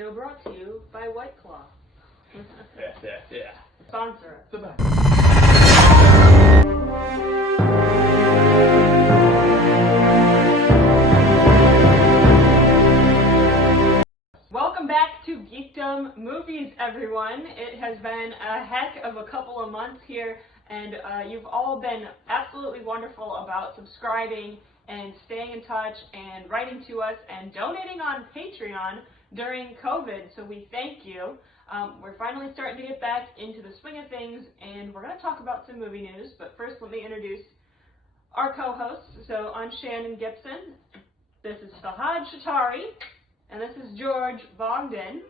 video brought to you by White Claw. Yeah. Sponsor us. Welcome back to Geekdom Movies, everyone. It has been a heck of a couple of months here, and you've all been absolutely wonderful about subscribing and staying in touch and writing to us and donating on Patreon during COVID, so we thank you. We're finally starting to get back into the swing of things, and we're going to talk about some movie news, but first let me introduce our co-hosts. So I'm Shannon Gibson, this is Fahad Shatari, and this is George Bogdan.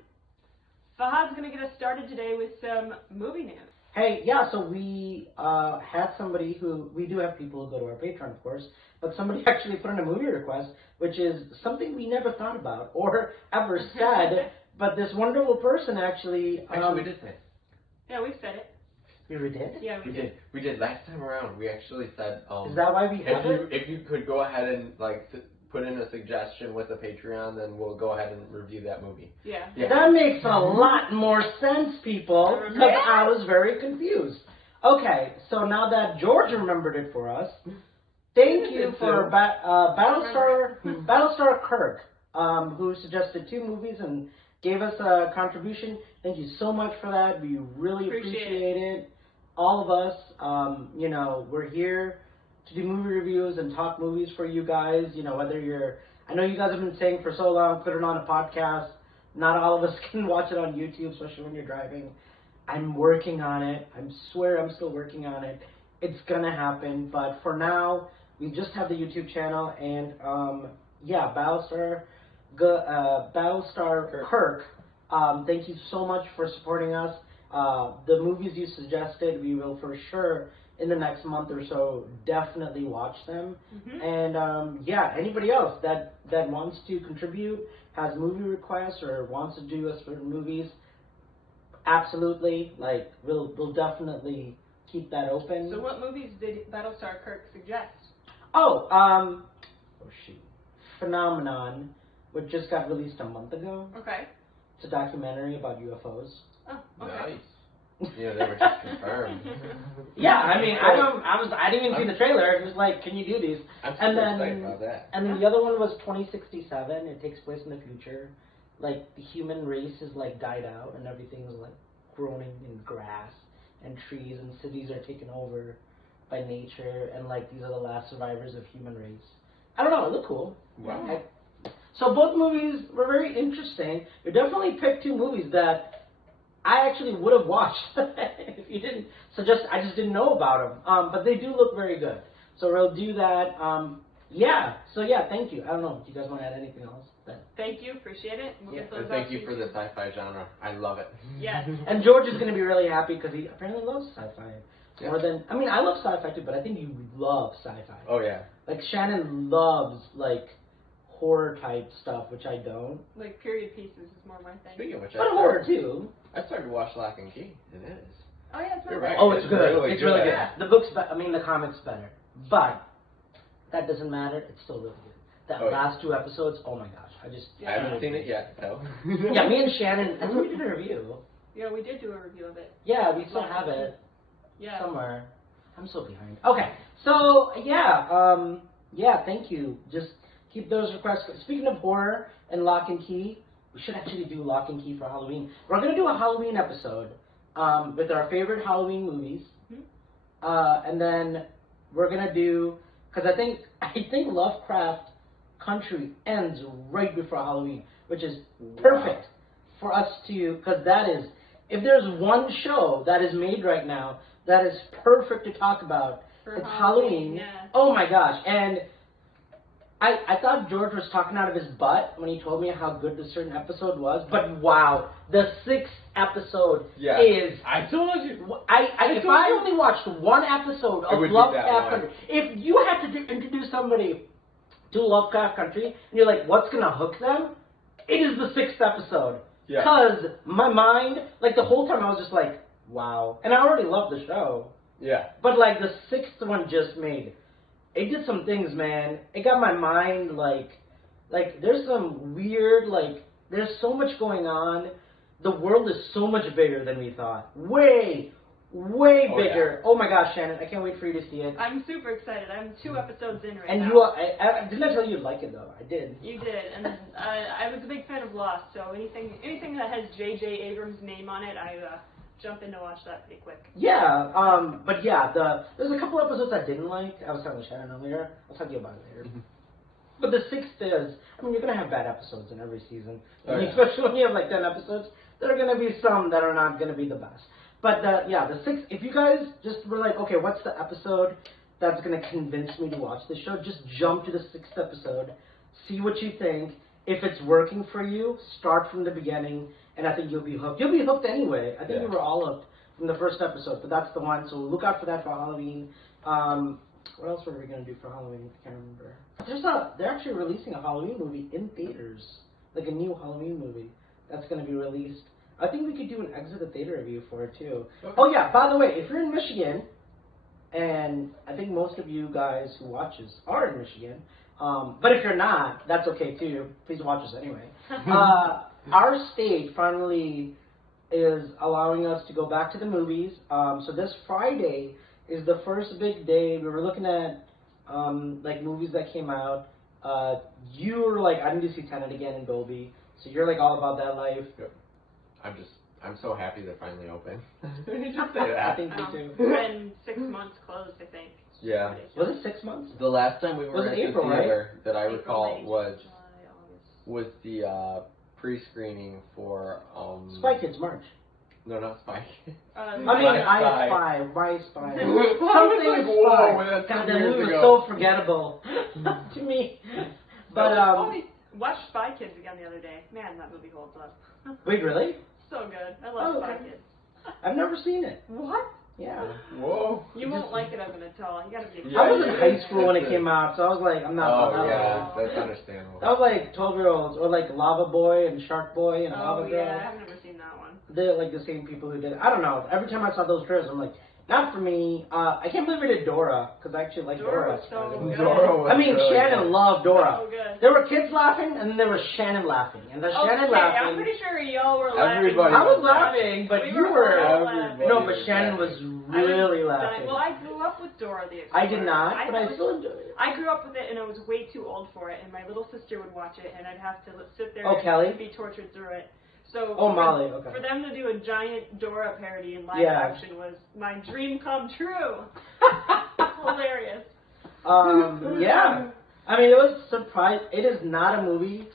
Fahad's going to get us started today with some movie news. Hey, yeah, so we had somebody we do have people who go to our Patreon, of course, but somebody actually put in a movie request, which is something we never thought about or ever said, but this wonderful person actually... Actually, we did say it. Yeah, we've said it. We did? Yeah, we did. We did last time around. We actually said... is that why we have it? If you could go ahead and, put in a suggestion with the Patreon, then we'll go ahead and review that movie. Yeah. That makes a lot more sense, people, because I was very confused. Okay, so now that George remembered it for us, thank you for Battlestar Kirk, who suggested 2 movies and gave us a contribution. Thank you so much for that. We really appreciate it. All of us, we're here to do movie reviews and talk movies for you guys. Whether I know you guys have been saying for so long, put it on a podcast. Not all of us can watch it on YouTube, especially when you're driving. I'm working on it. I swear I'm still working on it. It's gonna happen, but for now, we just have the YouTube channel, and Battlestar Kirk. Thank you so much for supporting us. The movies you suggested, we will for sure in the next month or so definitely watch them. Mm-hmm. And anybody else that wants to contribute, has movie requests or wants to do us for movies, absolutely. We'll definitely keep that open. So what movies did Battlestar Kirk suggest? Phenomenon, which just got released a month ago. Okay. It's a documentary about UFOs. Oh, okay. Nice. Yeah, they were just confirmed. Yeah, I mean, I didn't even see the trailer. It was like, can you do these? I'm super excited about that. And then the other one was 2067. It takes place in the future. The human race is died out, and everything is growing in grass and trees, and cities are taken over by nature, and these are the last survivors of human race. I don't know. It looked cool. Wow. So both movies were very interesting. You definitely picked 2 movies that I actually would have watched if you didn't suggest. I just didn't know about them. But they do look very good. So we'll do that. Thank you. I don't know. Do you guys want to add anything else? Thank you. Appreciate it. We'll get those and thank you for the sci-fi genre. I love it. Yes. And George is going to be really happy because he apparently loves sci-fi. Yeah. More than, I love sci-fi too, but I think you love sci-fi. Oh, yeah. Shannon loves, horror type stuff, which I don't. Period pieces is more my thing. Speaking of which, But horror too. I started to watch Lock and Key. It is. Oh yeah, it's You're right. Oh, it's good. It's really good. Yeah. The book's, the comic's better. But that doesn't matter. It's still really good. That last 2 episodes, oh my gosh. I haven't seen it yet, so. Yeah, me and Shannon, I think we did a review. Yeah, we did do a review of it. Yeah, we still have it. Yeah. Somewhere. I'm so behind. Okay, so, thank you. Just keep those requests. Speaking of horror and Lock and Key, we should actually do Lock and Key for Halloween. We're going to do a Halloween episode with our favorite Halloween movies. Mm-hmm. And then we're going to do, because I think Lovecraft Country ends right before Halloween, which is perfect for us to, because that is, if there's one show that is made right now that is perfect to talk about, it's Halloween. Yeah. Oh my gosh. And I thought George was talking out of his butt when he told me how good this certain episode was, but wow, the 6th episode is... I told you! If I only watched one episode of Lovecraft Country, if you had to introduce somebody to Lovecraft Country, and you're like, what's going to hook them? It is the 6th episode. Yeah. Because my mind, the whole time I was just like, wow. And I already love the show. Yeah. But the 6th one just made... It did some things, man. It got my mind, there's some weird, There's so much going on. The world is so much bigger than we thought. Way bigger. Oh my gosh, Shannon, I can't wait for you to see it. I'm super excited. I'm 2 episodes in right And now. you, didn't I tell you you'd like it though? I did. You did, and I was a big fan of Lost, so anything that has J.J. Abrams' name on it, I jump in to watch that pretty quick. Yeah, but yeah, there's a couple episodes I didn't like. I was talking to Shannon earlier. I'll talk to you about it later. But the 6th is, I mean, you're going to have bad episodes in every season. Especially when you have like 10 episodes, there are going to be some that are not going to be the best. But the 6th, if you guys just were like, okay, what's the episode that's going to convince me to watch this show, just jump to the 6th episode, see what you think. If it's working for you, start from the beginning, and I think you'll be hooked. You'll be hooked anyway. I think we were all hooked from the first episode, but that's the one. So look out for that for Halloween. What else were we going to do for Halloween? I can't remember. They're actually releasing a Halloween movie in theaters, like a new Halloween movie that's going to be released. I think we could do an exit the theater review for it too. Okay. Oh yeah, by the way, if you're in Michigan, and I think most of you guys who watch us are in Michigan, but if you're not, that's okay too. Please watch us anyway. Our state finally is allowing us to go back to the movies. So this Friday is the first big day. We were looking at like movies that came out. You were like, I need to see Tenet again in Dolby. So you're like all about that life. Yep. I'm so happy they're finally open. Just say that. I think me too. It's been 6 months closed, I think. Yeah. Was it 6 months? The last time we were at April, the theater right? that I April, recall May, was July, August. the pre-screening for Spy Kids March. No, not Spy. I mean, Spy. Spy. Why Spy? Something Something whoa, Spy. that's God, 2 that years movie was ago. so forgettable to me. But Watched Spy Kids again the other day. Man, that movie holds up. wait, really? So good. I love Spy okay. Kids. I've never seen it. What? Yeah. Whoa. You won't like it as an adult. You gotta be excited. Yeah, I was in high school when it that's came out, so I was like, I'm not. Oh, I yeah, was that's understandable. that was like 12-year-olds, or like Lava Boy and Shark Boy and Lava Girl. Yeah, I've never seen that one. They're like the same people who did it. I don't know. Every time I saw those trailers, I'm like, not for me. I can't believe we did Dora, because I actually like Dora. Dora was so good. Dora was I mean, really Shannon good. loved Dora. So good. There were kids laughing, and then there was Shannon laughing. And the Shannon I'm laughing. pretty sure y'all were laughing. Everybody I was was laughing, but We you were. all laughing. No, but Shannon was really laughing. Well, I grew up with Dora the I Explorer. did not, but I still enjoyed it. I grew up with it, and I was way too old for it, and my little sister would watch it, and I'd have to sit there Kelly? and be tortured through it. So Molly, okay. For them to do a giant Dora parody in live Yeah. action was my dream come true. Hilarious. Yeah. I mean, it was surprised. It is not a movie.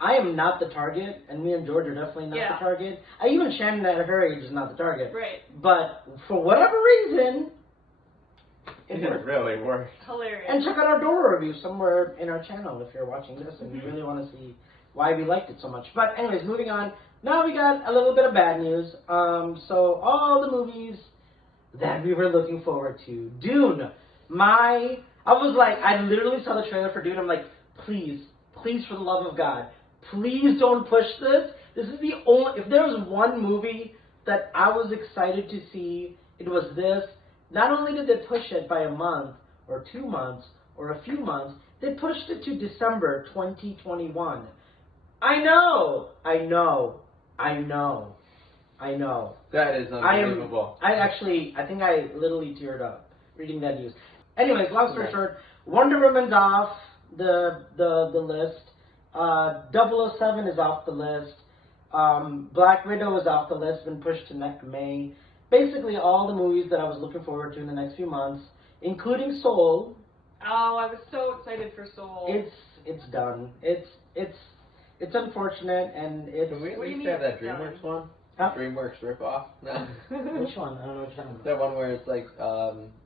I am not the target, and me and George are definitely not the target. Even Shannon at her age is not the target. Right. But for whatever reason, It really worked. Hilarious. And check out our Dora review somewhere in our channel if you're watching this and you really want to see why we liked it so much. But anyways, moving on. Now we got a little bit of bad news. So all the movies that we were looking forward to. Dune. I was like, I literally saw the trailer for Dune. I'm like, please, for the love of God, please don't push this. This is the only, if there was one movie that I was excited to see, it was this. Not only did they push it by a month, or 2 months, or a few months, they pushed it to December 2021. I know. That is unbelievable. I think I literally teared up reading that news. Anyways, long story short, Wonder Woman's off the list. 007 is off the list. Black Widow is off the list, been pushed to next May. Basically, all the movies that I was looking forward to in the next few months, including Soul. Oh, I was so excited for Soul. It's done. It's unfortunate, and it's. Can we at What do you least mean have that it's done? DreamWorks one? Huh? DreamWorks ripoff? No. Which one? I don't know what you're talking about. That one where it's like,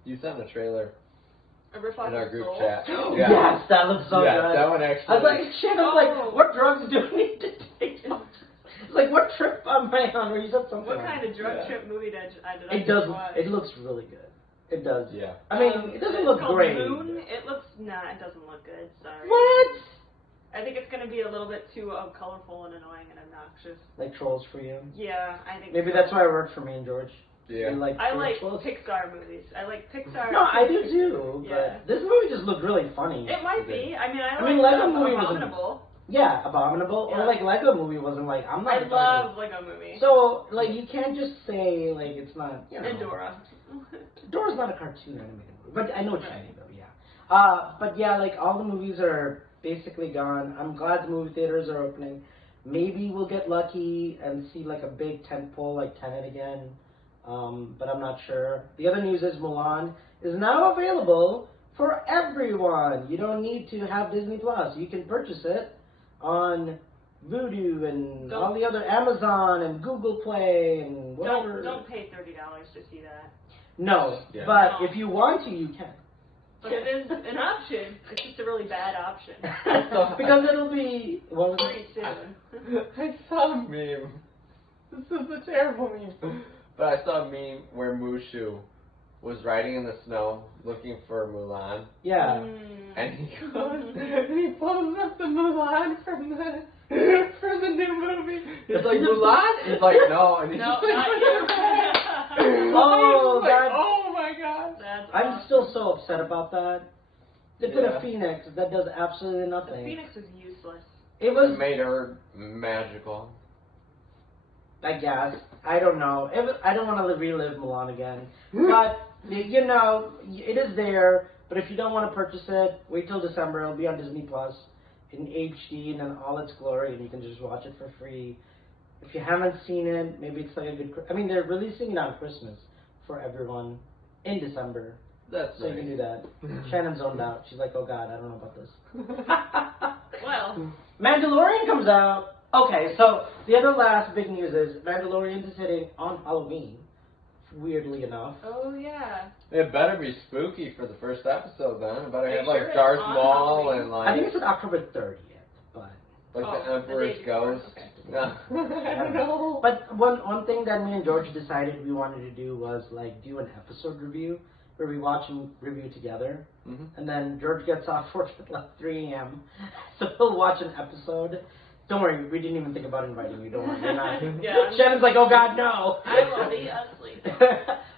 you sent a trailer A ripoff in our of group Soul? chat. Yes, that looks so yeah, good. that one actually. I was like, shit, I was like, what drugs do I need to take? It's like, what trip am I on? Where you said something. What kind of drug trip movie did I It does. watch? It looks really good. It does. Yeah. I mean, it doesn't look it's called great. Moon. It looks it doesn't look good. Sorry. What? I think it's gonna be a little bit too colorful and annoying and obnoxious. Like Trolls for you? Yeah, I think. Maybe so. that's why it worked for me and George. Yeah. We like I like Trolls. Pixar movies. I like Pixar. No, I do too. Yeah. But this movie just looked really funny. It might be. I mean, I mean, like Lego movie was Abominable. Yeah, Abominable. Yeah. Or like Lego Movie wasn't like, I'm not I love Lego Movie. So, like, you can't just say, like, it's not, you know. And Dora. Dora's not a cartoon animated movie, but I know what you mean, though, yeah. But yeah, like, all the movies are basically gone. I'm glad the movie theaters are opening. Maybe we'll get lucky and see, like, a big tentpole like Tenet again, but I'm not sure. The other news is Mulan is now available for everyone. You don't need to have Disney Plus. You can purchase it on Vudu and all the other Amazon and Google Play and whatever. Don't pay $30 to see that. No, Yeah. but No. if you want to, you can. But it is an option. It's just a really bad option. Because it'll be Pretty soon. I saw a meme. This is a terrible meme. But I saw a meme where Mushu was riding in the snow looking for Mulan. Yeah. And he goes and he pulls up the Mulan from the new movie. It's like Mulan? It's like no, and he's No, just like, not you. Oh, like, that- oh my god. That's I'm awesome. still so upset about that. They put Yeah. a phoenix that does absolutely The nothing. Phoenix is useless. It It was, made her magical. I guess, I don't know. I don't want to relive Mulan again. But, you know, it is there. But if you don't want to purchase it, wait till December. It'll be on Disney Plus in HD and in all its glory, and you can just watch it for free. If you haven't seen it, maybe it's like a good... I mean, they're releasing it on Christmas for everyone in December. That's So you can do that. Shannon zoned out. She's like, oh God, I don't know about this. Well, Mandalorian comes out. Okay, so the other last big news is Mandalorian is hitting on Halloween, weirdly enough. oh yeah. It better be spooky for the first episode then. It better Make have sure like it's Darth on Maul Halloween. and like I think it's on October 30th, but... like Oh, the Emperor's the day before, Ghost. okay. No. I don't know. But one thing that me and George decided we wanted to do was like do an episode review where we watch and review together. Mhm. And then George gets off work at like 3 a.m. So he'll watch an episode. Don't worry, we didn't even think about inviting you. Don't worry, you're not. Yeah. Shannon's like, oh God, no. I will be asleep.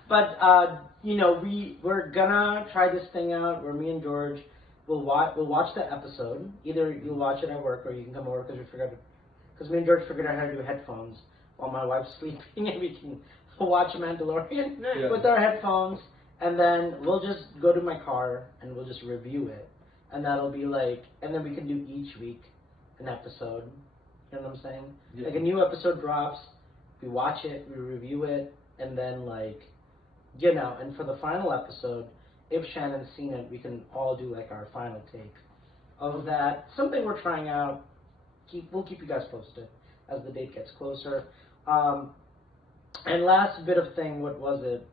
But you know, we're gonna try this thing out where me and George will watch the episode. Either you'll watch it at work or you can come over because me and George figured out how to do headphones while my wife's sleeping, and we can watch Mandalorian Nice. with our headphones. And then we'll just go to my car and we'll just review it. And that'll be like, and then we can do each week an episode. You know what I'm saying? Yeah. Like a new episode drops, we watch it, we review it, and then like, you know, and for the final episode, if Shannon's seen it, we can all do like our final take of that. Something we're trying out. We'll keep you guys posted as the date gets closer. And last bit of thing, what was it?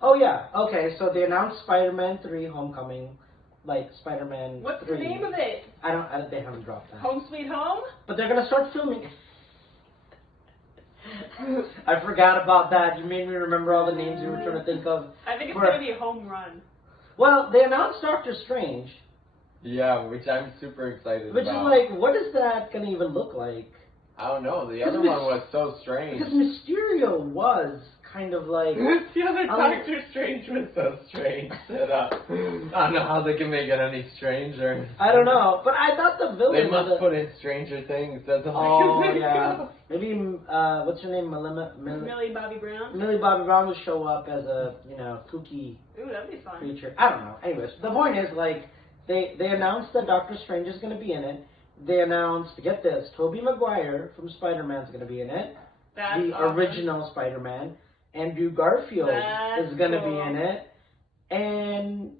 Oh yeah, okay, so they announced Spider-Man 3 Homecoming, like Spider-Man What's 3. the name of it? They haven't dropped that. Home Sweet Home? But they're gonna start filming. I forgot about that. You made me remember all the names we were trying to think of. I think it's For- going to be a home run. Well, they announced Doctor Strange, Yeah, which I'm super excited which about. is like, what is that gonna even look like? I don't know. The other one was so strange. Because Mysterio was kind of like... The other Doctor Strange was so strange. That, I don't know how they can make it any stranger. I don't know, but I thought the villain They must was put in Stranger Things. That's all Oh, I can think yeah. of. Maybe, what's her name? Millie Bobby Brown? Millie Bobby Brown will show up as a, you know, kooky Ooh, that'd be fun. creature. I don't know. Anyways, the point is, like, they announced that Doctor Strange is going to be in it. They announced, get this, Tobey Maguire from Spider-Man is going to be in it. That's The awesome. original Spider-Man. Andrew Garfield That's is going to be cool. in it. And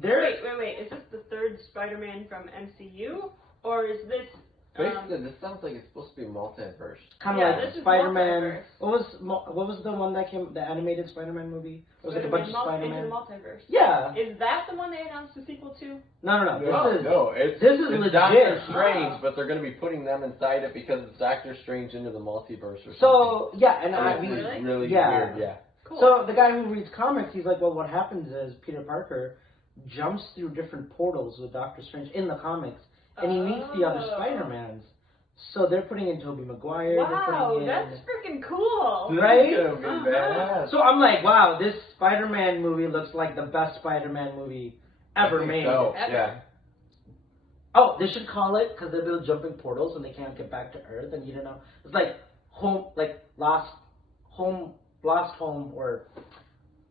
they're... Wait. Is this the third Spider-Man from MCU? Or is this... Basically, this sounds like it's supposed to be multiverse. Kind of Yeah, like this is Spider-Man. multiverse. What was the one that came? The animated Spider-Man movie? It was like a bunch of Into Spider-Man. the multiverse. Yeah. Is that the one they announced the sequel to? No. It's legit. Doctor Strange, but they're going to be putting them inside it because it's Doctor Strange into the multiverse or something. So yeah, and So I it's mean, Really? really Yeah. weird, yeah. Cool. so the guy who reads comics, he's like, well, what happens is Peter Parker jumps through different portals with Doctor Strange in the comics, and he meets the other Oh. Spider-Mans. So they're putting in Tobey Maguire. They're Wow, putting in, that's freaking cool. Right? It's gonna be badass. So I'm like, wow, this Spider-Man movie looks like the best Spider-Man movie ever I think made. So, Ever. yeah. Oh, they should call it, because they'll be jumping portals and they can't get back to Earth, and you don't know. It's like lost home, or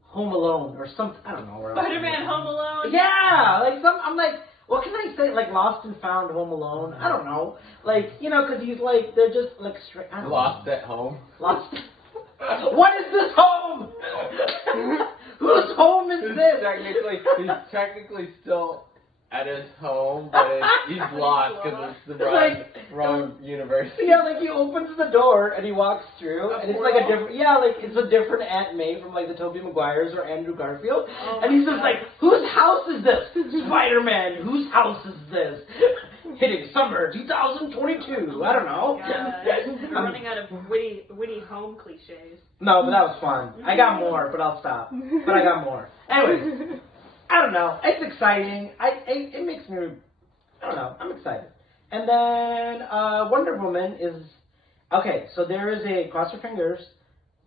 Home Alone, or something. I don't know. Spider-Man Home Alone. Yeah, I'm like, what can I say? Like Lost and Found, Home Alone. I don't know. Like, because he's like, they're just like straight. Lost at home. Lost. What is this home? Whose home is this? He's technically still at his home, but he's lost because it's the wrong universe. Yeah, like he opens the door and he walks through, and it's like a different, it's a different Aunt May from like the Tobey Maguires or Andrew Garfield, and he's just like, whose house is this? Spider-Man, whose house is this? Hitting summer 2022. I don't know. We're running out of witty home cliches. No, but that was fun. I got more, but I'll stop. But I got more. Anyways, I don't know. It's exciting. It makes me, I don't know. I'm excited. And then Wonder Woman is, okay, so there is a, cross your fingers,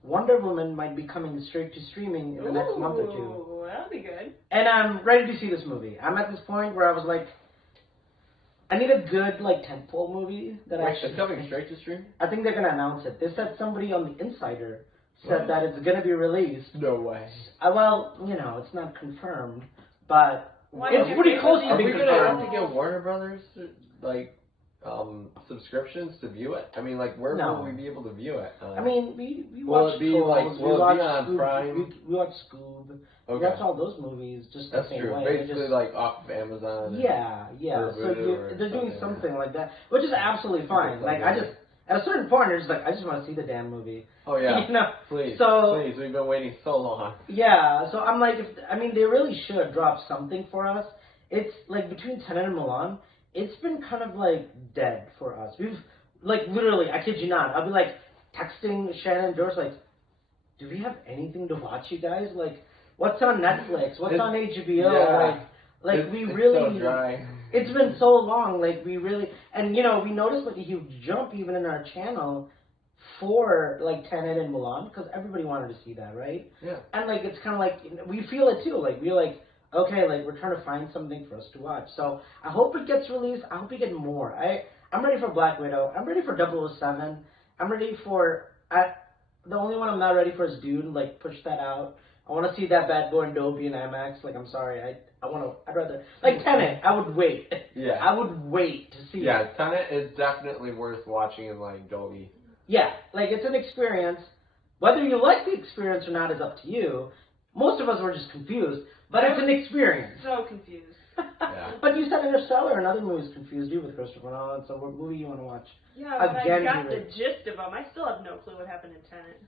Wonder Woman might be coming straight to streaming in the next month or two. Ooh, that'll be good. And I'm ready to see this movie. I'm at this point where I was like, I need a good, like, tentpole movie that It's coming straight to stream? I think they're going to announce it. They said somebody on The Insider said that it's going to be released. No way. Well, it's not confirmed, but it's pretty close to Are being we going to confirmed. have to get Warner Brothers, like, subscriptions to view it? I mean, like, where will we be able to view it? I mean, we will watch it be Trolls, like, we will it watch be on Scoob, Prime? We watch Scoob. Okay. We watch all those movies just That's the same true. way. Basically, like, off of Amazon. Yeah. or So Vudu or they're doing something something like that, which is absolutely fine. Like, at a certain point, it's like, I just want to see the damn movie. Oh, yeah. Please, we've been waiting so long. Yeah, so I'm like, they really should drop something for us. It's like between Tenet and Mulan, it's been kind of like dead for us. We've, like, literally, I kid you not, I'll be like texting Shannon and George, like, do we have anything to watch, you guys? Like, what's on Netflix? What's on HBO? Yeah. It's really so dry. It's been so long, like, we really, and, we noticed, like, a huge jump even in our channel for, like, Tenet and Mulan, because everybody wanted to see that, right? Yeah. And, like, it's kind of like, we feel it, too. Like, we're like, okay, like, we're trying to find something for us to watch. So, I hope it gets released. I hope we get more. I'm ready for Black Widow. I'm ready for 007. I'm ready for, the only one I'm not ready for is Dune. Like, push that out. I want to see that bad boy in Dolby and IMAX. Like, I'm sorry, I'd rather, like, Tenet, I would wait. Yeah. I would wait to see it. Yeah, Tenet is definitely worth watching in, like, Dolby. Yeah, like, it's an experience. Whether you like the experience or not is up to you. Most of us were just confused, but it's an experience. So confused. Yeah. But you said Interstellar and other movies confused you with Christopher Nolan, so what movie you want to watch? Yeah, but Again, I got the gist of them. I still have no clue what happened in Tenet.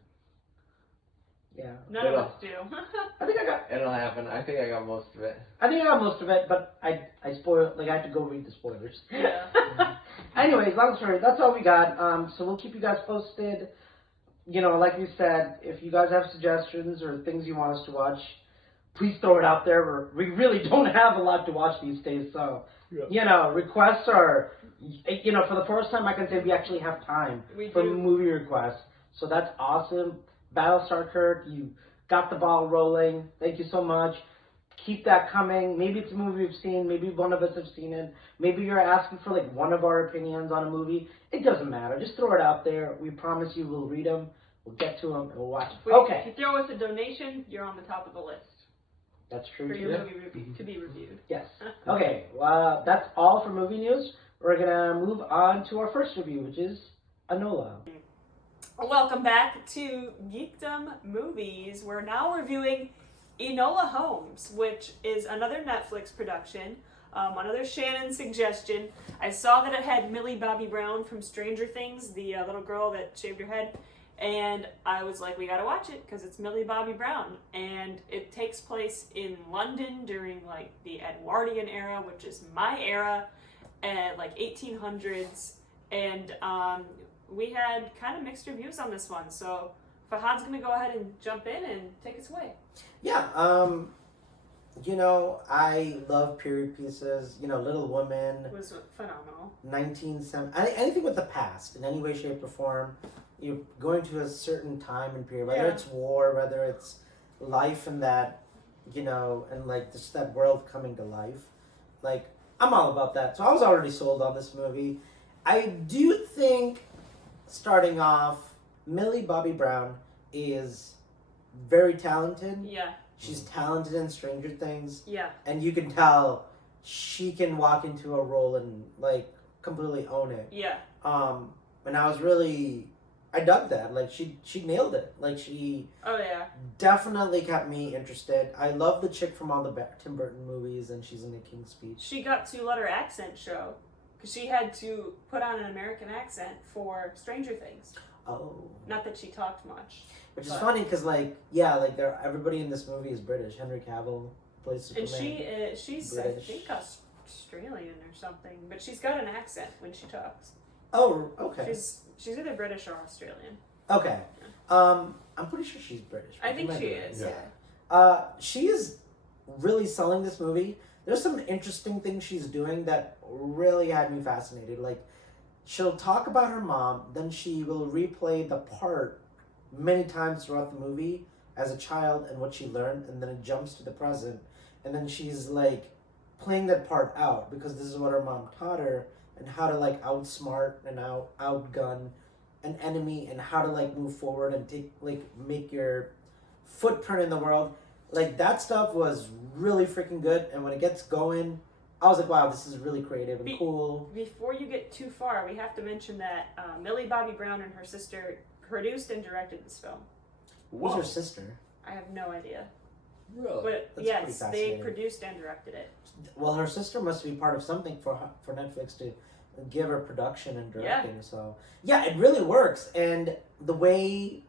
Yeah. None of us do. I think I got... It'll happen. I think I got most of it. I think I got most of it, but I spoiled... Like, I had to go read the spoilers. Yeah. Anyways, long story. That's all we got. So we'll keep you guys posted. Like we said, if you guys have suggestions or things you want us to watch, please throw it out there. We really don't have a lot to watch these days, so... Yeah. Requests are... for the first time, I can say we actually have time for movie requests. So that's awesome. Battlestar Kurt, you got the ball rolling. Thank you so much. Keep that coming. Maybe it's a movie we've seen. Maybe one of us have seen it. Maybe you're asking for, like, one of our opinions on a movie. It doesn't matter. Just throw it out there. We promise you we'll read them. We'll get to them and we'll watch them. Okay. If you throw us a donation, you're on the top of the list. That's true. For your movie to be reviewed. Yes. Okay. Well, that's all for movie news. We're going to move on to our first review, which is Enola. Welcome back to Geekdom Movies. We're now reviewing Enola Holmes, which is another Netflix production, another Shannon suggestion. I saw that it had Millie Bobby Brown from Stranger Things, the little girl that shaved her head, and I was like, we gotta watch it because it's Millie Bobby Brown, and it takes place in London during like the Edwardian era, which is my era, and like 1800s, and we had kind of mixed reviews on this one, so Fahad's going to go ahead and jump in and take us away. Yeah, I love period pieces. Little Women. It was phenomenal. 1970. Anything with the past, in any way, shape, or form. You're going to a certain time and period, whether it's war, whether it's life and that, and like just that world coming to life. Like, I'm all about that. So I was already sold on this movie. I do think, starting off, Millie Bobby Brown is very talented. Yeah. She's talented in Stranger Things. Yeah. And you can tell she can walk into a role and, like, completely own it. Yeah. And I dug that. Like, she nailed it. Like, she Oh yeah. definitely kept me interested. I love the chick from all the Tim Burton movies, and she's in The King's Speech. She got to let her accent show, because she had to put on an American accent for Stranger Things. Oh. Not that she talked much. Which is funny, because, like, yeah, like, everybody in this movie is British. Henry Cavill plays Superman. And she's I British. think Australian or something, but she's got an accent when she talks. Oh, okay. She's either British or Australian. Okay. I'm pretty sure she's British. I think might she be right. is. Yeah. She is really selling this movie. There's some interesting things she's doing that really had me fascinated. Like, she'll talk about her mom, then she will replay the part many times throughout the movie as a child and what she learned, and then it jumps to the present, and then she's like playing that part out because this is what her mom taught her, and how to like outsmart and outgun an enemy, and how to like move forward and make your footprint in the world. Like, that stuff was really freaking good, and when it gets going, I was like, wow, this is really creative and cool. Before you get too far, we have to mention that Millie Bobby Brown and her sister produced and directed this film. Who's her sister? I have no idea. Really? But That's yes, pretty they fascinating. produced and directed it. Well, her sister must be part of something for Netflix to give her production and directing. So yeah, it really works. And the way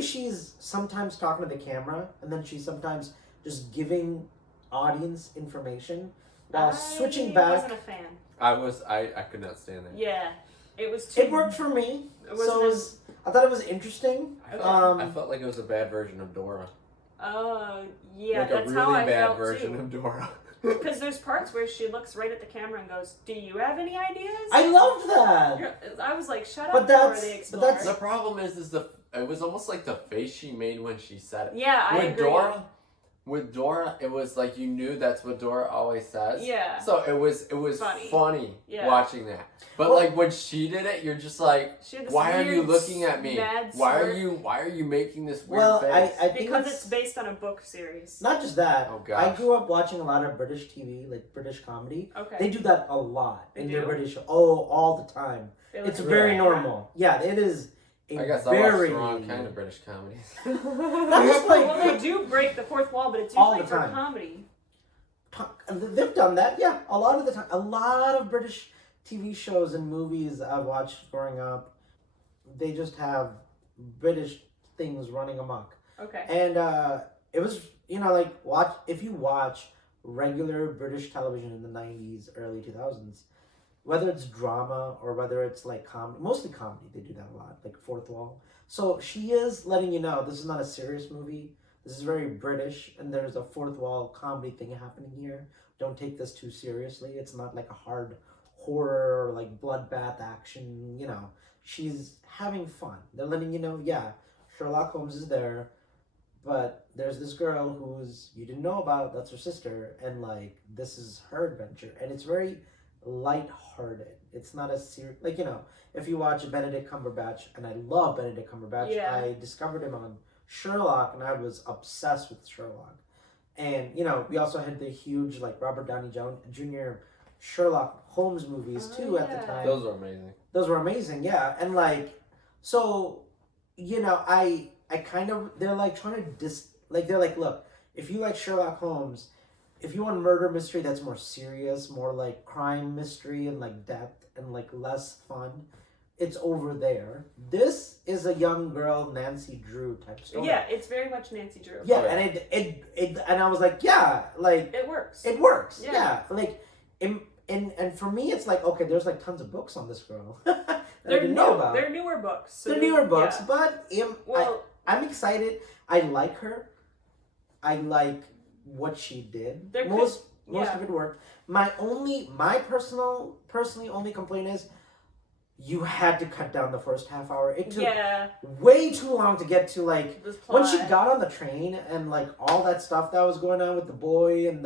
she's sometimes talking to the camera, and then she's sometimes just giving audience information while switching back. I wasn't a fan. I could not stand that. Yeah, it was too. It worked for me. It I thought it was interesting. I felt like it was a bad version of Dora. Yeah, like that's a how really I bad felt version too. of Dora. Because there's parts where she looks right at the camera and goes, "Do you have any ideas?" I loved that. I was like, "Shut But up, that's- Dora the but Explorer." that's- The problem is it was almost like the face she made when she said it. Yeah, I agree. With Dora, it was like you knew that's what Dora always says. Yeah. So it was funny Yeah. watching that. But Well, like when she did it, you're just like, She had this why are you weird, looking at me? mad Why smirk. are you making this weird Well, face? I think Because it's based on a book series. not just that. Oh, gosh. I grew up watching a lot of British TV, like British comedy. Okay. They do that a lot They in do? their British. Oh, all the time. They It's look very at the normal. Yeah, it is. A I guess I watch very the wrong kind of British comedies. Not just like Well, they do break the fourth wall, but it's All usually the for time. comedy. they've done that. Yeah, a lot of the time. A lot of British TV shows and movies I've watched growing up, they just have British things running amok. Okay. And it was, like, if you watch regular British television in the 90s, early 2000s, whether it's drama or whether it's like comedy, mostly comedy, they do that a lot, like Fourth Wall. So she is letting you know this is not a serious movie. This is very British, and there's a fourth wall comedy thing happening here. Don't take this too seriously. It's not like a hard horror or like bloodbath action, She's having fun. They're letting you know, yeah, Sherlock Holmes is there, but there's this girl who's you didn't know about, that's her sister, and like this is her adventure. And it's very light-hearted. It's not a serious, if you watch Benedict Cumberbatch, and I love Benedict Cumberbatch, Yeah. I discovered him on Sherlock, and I was obsessed with Sherlock. And, we also had the huge, like, Robert Downey Jr. Sherlock Holmes movies, too, at the yeah. time. Those were amazing. Those were amazing, yeah. And, like, so, I kind of, they're, like, trying to, they're like, look, if you like Sherlock Holmes, if you want murder mystery that's more serious, more, like, crime mystery and, like, depth and, like, less fun, it's over there. This is a young girl, Nancy Drew type story. Yeah, it's very much Nancy Drew. Yeah, Oh, yeah. and it and I was like, yeah, like It works. it works. Yeah. Yeah, like, and for me, it's like, okay, there's like tons of books on this girl that I didn't know about. They're newer books. So They're newer books, yeah. but I'm excited. I like her. I like what she did. There Most yeah. of it worked. My personally only complaint is you had to cut down the first half hour. It took way too long to get to like This plot. when she got on the train and like all that stuff that was going on with the boy and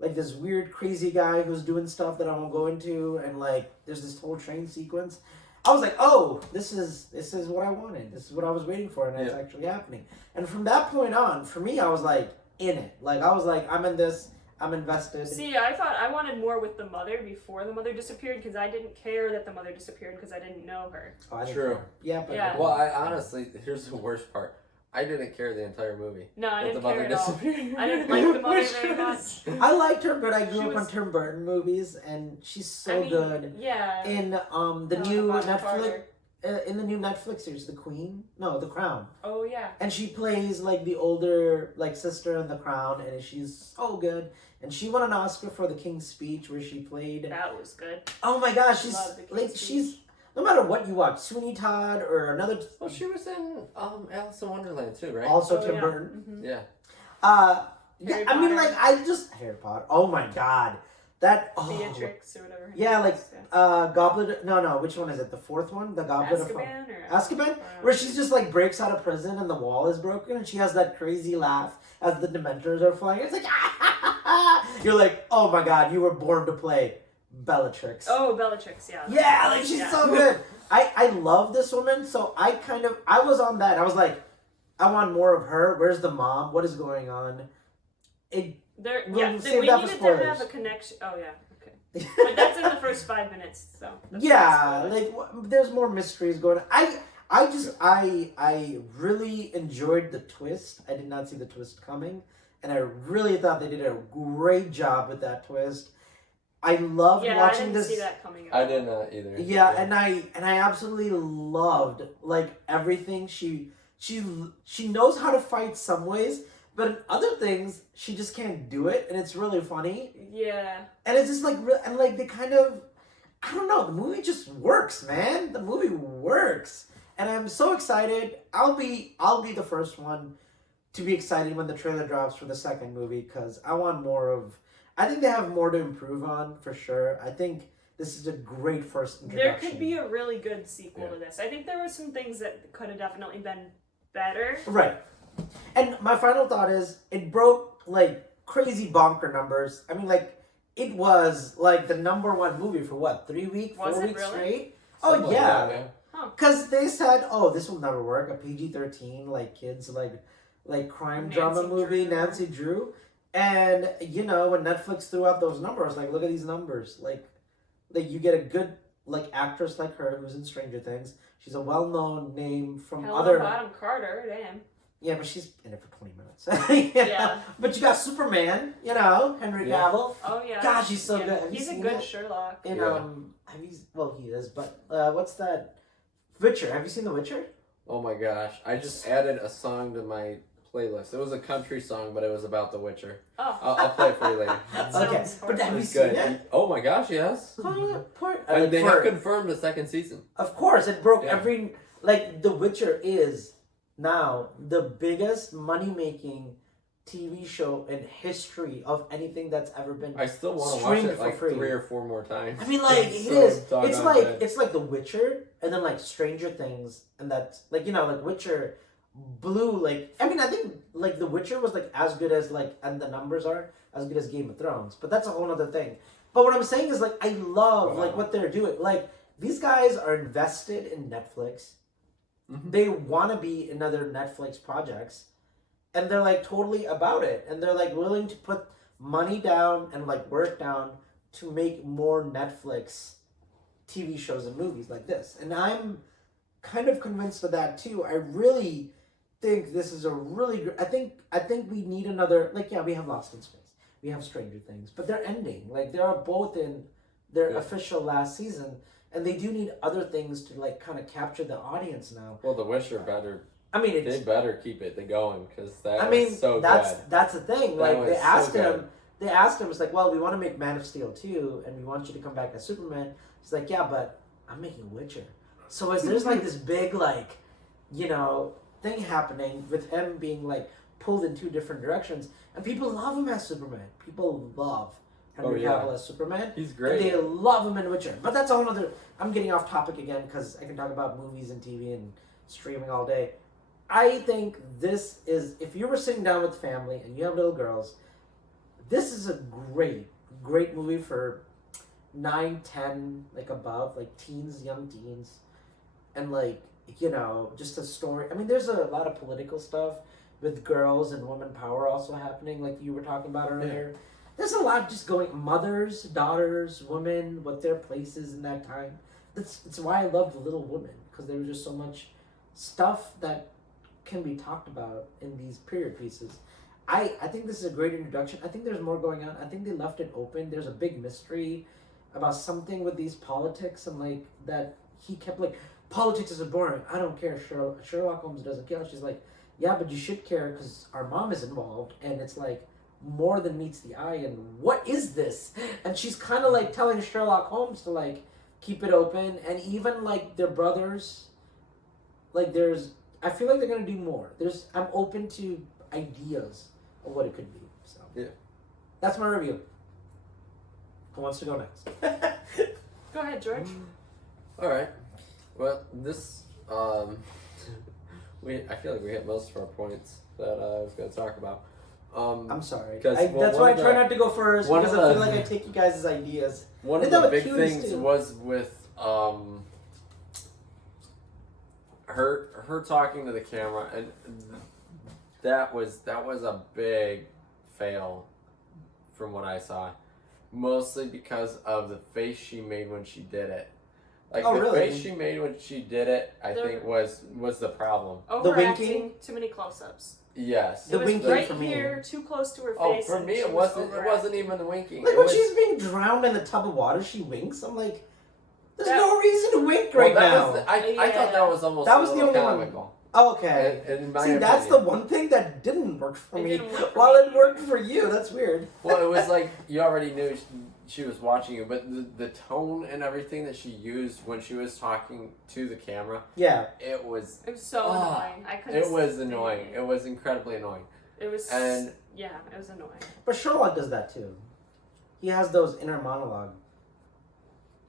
like this weird crazy guy who's doing stuff that I won't go into, and like there's this whole train sequence. I was like, oh, this is what I wanted. This is what I was waiting for, and it's actually happening. And from that point on, for me, I was like in it. Like I was like, I'm in this. I'm invested. See, I thought I wanted more with the mother before the mother disappeared because I didn't care that the mother disappeared because I didn't know her. Oh, I didn't True. care. Yeah, but Yeah. Well, I honestly, here's the worst part. I didn't care the entire movie. No, I that didn't the mother care at all. disappeared. I didn't like the mother very much. I liked her, but I She grew up was- on Tim Burton movies, and she's so good Yeah. in the Helena new Bonham Netflix. Carter. In the new Netflix series, The Queen? No, The Crown. Oh yeah. And she plays like the older like sister in The Crown, and she's so good. And she won an Oscar for The King's Speech, where she played. That was good. Oh my gosh, she's Love The King's like Speech. she's no matter what you watch, Sweeney Todd or another. Well, she was in Alice in Wonderland too, right? Also Oh, Tim yeah. Burton. Mhm. Yeah. Yeah, Harry I mean, Potter. like I just Harry Potter. Oh my god, that. Oh, Beatrix or whatever. her yeah, name like is, yeah. Goblet. No, which one is it? The fourth one, the Goblet of Azkaban or Azkaban, where she's just like breaks out of prison and the wall is broken and she has that crazy laugh as the Dementors are flying. It's like, you're like, oh my god, you were born to play Bellatrix. Oh, Bellatrix, yeah. Yeah, like she's so good. I love this woman, so I was on that. I was like, I want more of her. Where's the mom? What is going on? We'll We save that for needed to spoilers. have a connection. Oh yeah, okay. But that's in the first 5 minutes, so. that's Yeah, not spoilers. like there's more mysteries going on. I really enjoyed the twist. I did not see the twist coming, and I really thought they did a great job with that twist. I loved Yeah, I watching didn't this. see that coming. At I all. did not either. Yeah, and I absolutely loved like everything. She knows how to fight some ways, but in other things she just can't do it, and it's really funny. Yeah. And it's just like and like they kind of, I don't know, the movie just works, man. The movie works, and I'm so excited. I'll be the first one to be excited when the trailer drops for the second movie because I want more of. I think they have more to improve on for sure. I think this is a great first There introduction. could be a really good sequel Yeah. to this. I think there were some things that could have definitely been better. Right. And my final thought is it broke like crazy bonker numbers. I mean, like it was like the #1 movie for what, 3 weeks, Was 4 it weeks really? straight? Something Oh like yeah. that, Because they said, oh, this will never work. A PG-13 like kids like crime Nancy drama movie, Drew. Nancy Drew. And you know when Netflix threw out those numbers, like look at these numbers. Like you get a good like actress like her who's in Stranger Things. She's a well-known name from Helena other. Bonham Carter, damn. Yeah, but she's in it for 20 minutes. Yeah. But you got Superman, you know, Henry Yeah. Cavill. Oh yeah. God, she's so Yeah. good. Have you He's a seen good that? Sherlock. In Yeah. have you? Well, he is. But what's that? Witcher. Have you seen The Witcher? Oh my gosh! I just added a song to my playlist. It was a country song, but it was about The Witcher. Oh. I'll play it for you later. That Okay, sounds but have you It's seen good. it? Oh my gosh! Yes. Like, They for- have confirmed the second season. Of course, it broke Yeah. every. Like, The Witcher is now the biggest money making TV show in history of anything that's ever been. I still want to watch Streamed it for like free. 3 or 4 more times. I mean, like It's it so is. doggone It's like good. it's like The Witcher, and then like Stranger Things, and that's like like Witcher blew like. I mean, I think like The Witcher was like as good as like, and the numbers are as good as Game of Thrones, but that's a whole other thing. But what I'm saying is like I love like what they're doing. Like these guys are invested in Netflix. Mhm. They want to be in other Netflix projects, and they're like totally about it, and they're like willing to put money down and like work down to make more Netflix TV shows and movies like this. And I'm kind of convinced of that too. I really think this is a really good. I think we need another. Like yeah, we have Lost in Space, we have Stranger Things, but they're ending. Like they are both in their Yeah. official last season. And they do need other things to like kind of capture the audience now. Well, The Witcher better. I mean, They it's. better keep it going because that I mean, was so that's good. that's the thing. That Like was they so asked good. him. They asked him. It's like, well, we want to make Man of Steel 2, and we want you to come back as Superman. He's like, yeah, but I'm making Witcher. So there's like this big like, thing happening with him being like pulled in 2 different directions, and people love him as Superman. People love Henry Cavill as Superman. He's And great. they love him in Witcher. But that's a whole other. I'm getting off topic again because I can talk about movies and TV and streaming all day. I think this is, if you were sitting down with family and you have little girls, this is a great movie for 9, 10, like above, like teens, young teens, and like, you know, just a story. I mean, there's a lot of political stuff with girls and women power also happening, like you were talking about earlier. Yeah. There's a lot just going, mothers, daughters, women, what their place is in that time. It's why I loved Little Women, because there was just so much stuff that can be talked about in these period pieces. I think this is a great introduction. I think there's more going on. I think they left it open. There's a big mystery about something with these politics, and like that he kept like, politics is boring. I don't care. Sherlock Holmes doesn't care. She's like, yeah, but you should care because our mom is involved, and it's like more than meets the eye. And what is this? And she's kind of like telling Sherlock Holmes to like keep it open, and even like their brothers. Like I feel like they're gonna do more. I'm open to ideas of what it could be. So yeah, that's my review. Who wants to go next? Go ahead, George. All right. Well, this I feel like we hit most of our points that I was going to talk about. I'm sorry. Well, that's why I try not to go first, because I feel like I take you guys' ideas. One of the big things was with her talking to the camera, and that was a big fail from what I saw, mostly because of the face she made when she did it. Like face she made when she did it, I think was the problem. Overacting, too many close-ups. Yes. It was right here, too close to her face. Oh, for me it wasn't even the winking. Like when she's being drowned in the tub of water, she winks. I'm like, there's no reason to wink right now. I thought that was almost that was the only comical. One. Oh, okay. See, that's the one thing that didn't work for me. While it worked for you, that's weird. Well, it was like you already knew she was watching you, but the tone and everything that she used when she was talking to the camera, it was so annoying. It was annoying. It was incredibly annoying. It was it was annoying. But Sherlock does that too. He has those inner monologue.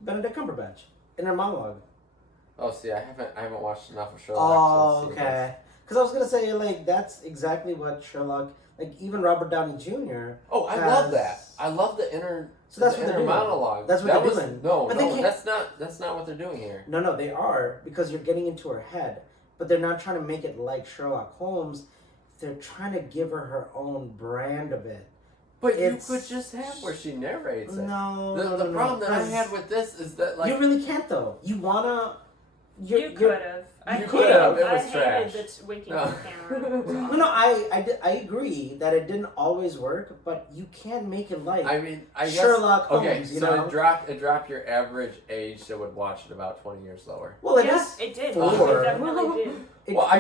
Benedict Cumberbatch, inner monologue. Oh, see, I haven't watched enough of Sherlock. Oh, okay. Because I was gonna say, like, that's exactly what Sherlock, like, even Robert Downey Jr. Oh, I love that. I love the inner. So that's the what inner they're doing. monologue. That's what they're doing. No, that's not what they're doing here. No, they are, because you're getting into her head, but they're not trying to make it like Sherlock Holmes. They're trying to give her own brand of it. But you could just have where she narrates it. No, the problem that I had with this is that, like, you really can't though. You wanna. You could have. You could have. It was I trash. hated the winking at the camera. No, I agree that it didn't always work, but you can make it like. I mean, I guess, Sherlock Holmes. Okay, you so know? it dropped your average age that would watch it about 20 years lower. Well, it it did. 4. It definitely did. Well, I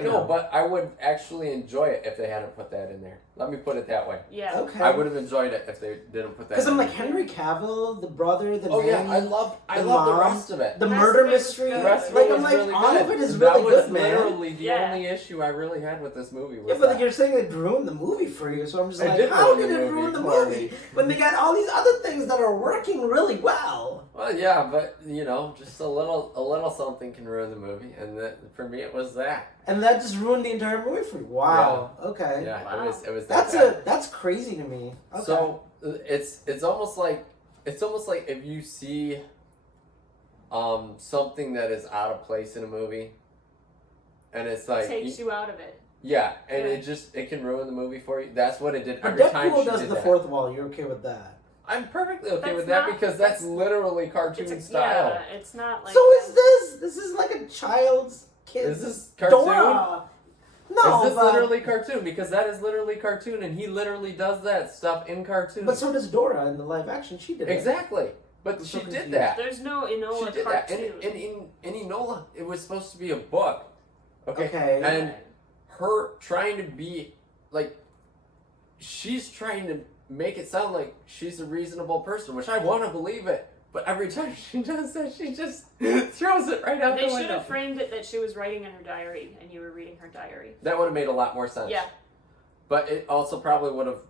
know, but I would actually enjoy it if they hadn't put that in there. Let me put it that way. Yeah. Okay. I would have enjoyed it if they didn't put that. Because I'm like Henry Cavill, the brother, the nanny, I love the rest of it. The murder mystery. The rest of like it I'm was like really all good. of it is really good, man. That was literally the only issue I really had with this movie. Was but you're saying it ruined the movie for you, so I'm just like, how did it ruin the movie when they got all these other things that are working really well? Well, yeah, but you know, just a little something can ruin the movie, and for me, it was that. And that just ruined the entire movie for you. Wow. Yeah. Okay. Yeah, wow. It was. That's crazy to me. Okay. So it's almost like if you see something that is out of place in a movie, and it's like takes you out of it. Yeah, and it can ruin the movie for you. That's what it did every time. Deadpool does the fourth wall. You're okay with that? I'm perfectly okay with that because that's literally cartoon style. Yeah, it's not like. So is this? This is like a child's kid. Is this cartoon? Dora. No, is this literally cartoon? Because that is literally cartoon, and he literally does that stuff in cartoon. But so does Dora in the live action. She did it. Exactly. But she did that. There's no Enola she did cartoon. That. In Enola, it was supposed to be a book. Okay. And her trying to be like, she's trying to make it sound like she's a reasonable person, which I want to believe it. But every time she does that, she just throws it right out the window. They should have framed it that she was writing in her diary, and you were reading her diary. That would have made a lot more sense. Yeah. But it also probably would have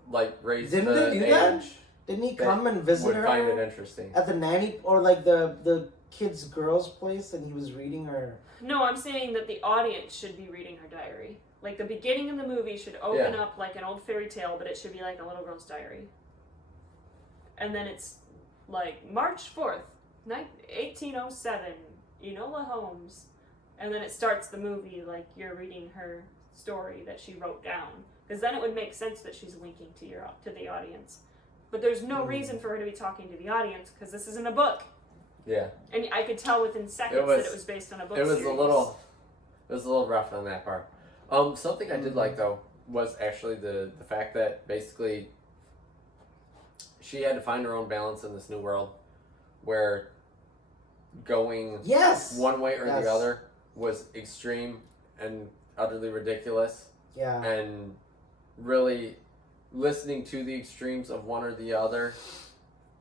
raised Didn't the they do age. that? Didn't he come and visit her? Would find it interesting at the nanny or like the kid's girl's place and he was reading her. No, I'm saying that the audience should be reading her diary. Like the beginning of the movie should open up like an old fairy tale, but it should be like a little girl's diary. And then it's like March 4th, 1807, Enola Holmes. And then it starts the movie like you're reading her story that she wrote down. Because then it would make sense that she's linking to the audience. But there's no reason for her to be talking to the audience because this isn't a book. Yeah. And I could tell within seconds that it was based on a book series. It was a little rough on that part. Something I did like though was actually the fact that basically she had to find her own balance in this new world where going one way or the other was extreme and utterly ridiculous. Yeah. And really listening to the extremes of one or the other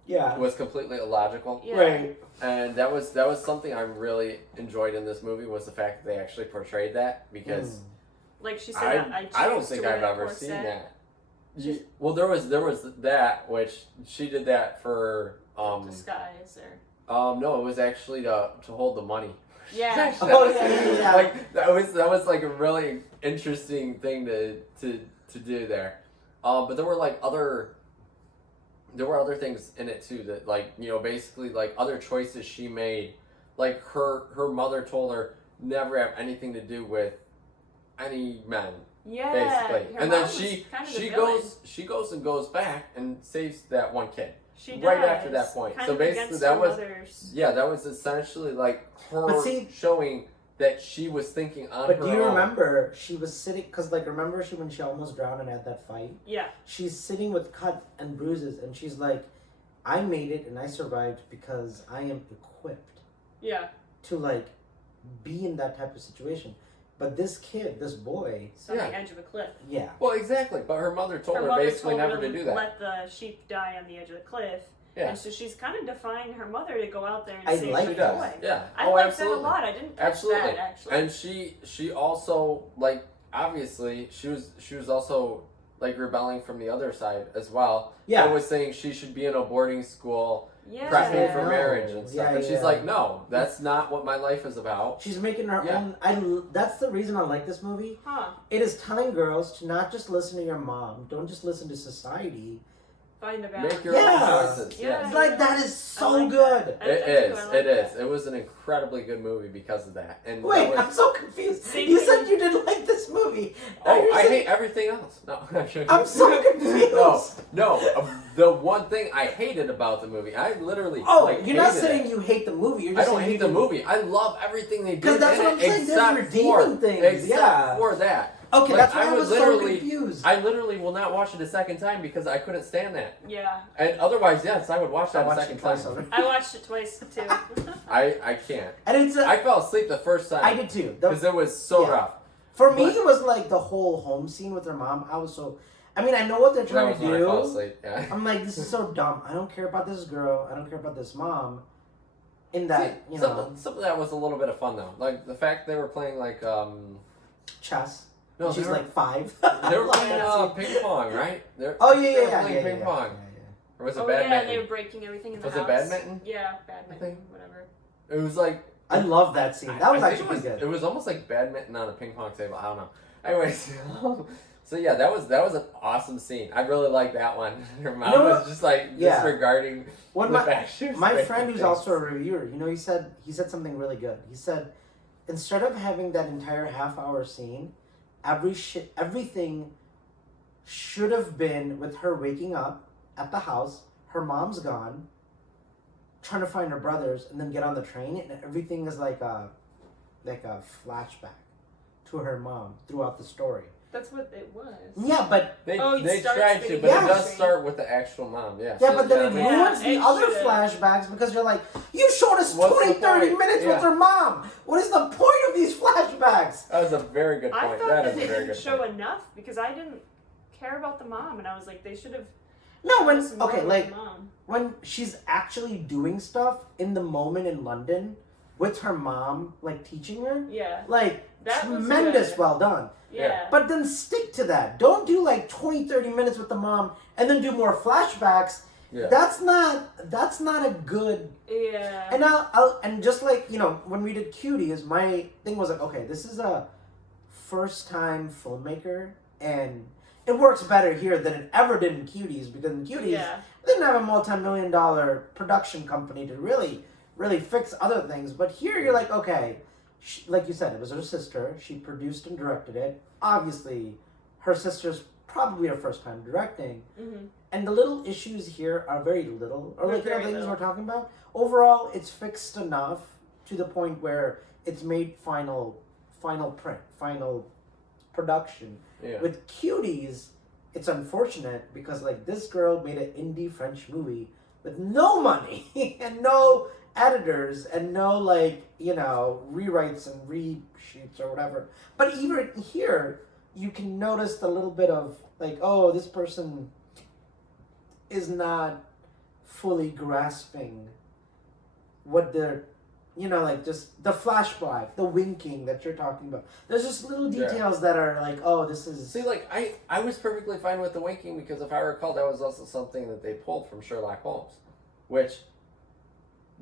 was completely illogical. Yeah. Right. And that was something I really enjoyed in this movie was the fact that they actually portrayed that because like she said, I don't think I've ever seen that. Well, there was that which she did that for disguise or no, it was actually to hold the money. Yeah. Like that was like a really interesting thing to do there. But there were other things in it too that like, you know, basically like other choices she made. Like her mother told her never have anything to do with any men. Yeah. Basically. And then she goes and goes back and saves that one kid. She does. Right after that point. Kind so of basically that was essentially like her showing that she was thinking on her own. But do you remember she was sitting, because like remember when she almost drowned and had that fight? Yeah. She's sitting with cuts and bruises and she's like, I made it and I survived because I am equipped. Yeah. To like be in that type of situation. But this kid, this boy... It's on the edge of a cliff. Yeah. Well, exactly. But her mother told her basically never to do that. Let the sheep die on the edge of the cliff. Yeah. And so she's kind of defying her mother to go out there and save like the that. boy. Yeah. I liked that a lot. I didn't catch that, actually. And she also, like, obviously, she was also, like, rebelling from the other side as well. Yeah. And was saying she should be in a boarding school prepping for marriage and stuff. And she's like, no, that's not what my life is about. She's making her own... That's the reason I like this movie. Huh. It is telling girls to not just listen to your mom. Don't just listen to society. Find a balance. Make your own choices. Yeah. It's like, that is so good. It is. It was an incredibly good movie because of that. And wait, I'm so confused. You said you didn't like this movie. I hate everything else. No, I'm so confused. No. The one thing I hated about the movie, I literally you're not saying you hate the movie. You're just I don't hate the movie. I love everything they did. Because that's what I'm saying. They're redeeming things. Except for that. Okay, that's why I was so confused. I literally will not watch it a second time because I couldn't stand that. Yeah. And otherwise, yes, I would watch that a second time. I watched it twice too. I can't. And I fell asleep the first time. I did too. Because it was so rough. For me, it was like the whole home scene with her mom. I mean, I know what they're trying to do. I fell asleep. Yeah. I'm like, this is so dumb. I don't care about this girl. I don't care about this mom. In that, some of that was a little bit of fun though. Like the fact they were playing like chess. No, she's like 5. They were playing ping pong, right? They were playing ping pong. Or was it badminton? Yeah, they were breaking everything in the house. Was it badminton? Yeah, badminton, whatever. It was like... I love that scene. That was actually good. good. It was almost like badminton on a ping pong table. I don't know. Anyways, so yeah, that was an awesome scene. I really liked that one. Her mom was just like disregarding the fact she was my friend who's also a reviewer, he said something really good. He said, instead of having that entire half-hour scene, everything should have been with her waking up at the house, her mom's gone, trying to find her brothers, and then get on the train, and everything is like a flashback to her mom throughout the story. That's what it was. Yeah, but they tried to, but it does start with the actual mom. Yeah. Yeah, but then it ruins the other flashbacks because you're like, you showed us 30 minutes with her mom. What is the point of these flashbacks? That was a very good point. I thought that they didn't show enough because I didn't care about the mom, and I was like, they should have. No, when she's actually doing stuff in the moment in London with her mom, like teaching her. Yeah. Like that tremendous, well done. Yeah. But then stick to that. Don't do like 20, 30 minutes with the mom and then do more flashbacks Yeah. That's not a good. Yeah. And and just like, you know, when we did Cuties, my thing was like, okay, this is a first time filmmaker, and it works better here than it ever did in Cuties, because in Cuties they didn't have a multi-million-dollar production company to really fix other things. But here you're like, okay, like you said, it was her sister. She produced and directed it. Obviously, her sister's probably her first time directing. Mm-hmm. And the little issues here are very little, or like, you know, things little. we're talking about. Overall, it's fixed enough to the point where it's made final print, final production. Yeah. With Cuties, it's unfortunate because like this girl made an indie French movie with no money and no editors and no, like, you know, rewrites and reshoots or whatever. But even here, you can notice the little bit of like, oh, this person is not fully grasping what they're, you know, like just the flashback, the winking that you're talking about. There's just little details that are like, oh, this is... See, like, I was perfectly fine with the winking because if I recall, that was also something that they pulled from Sherlock Holmes, which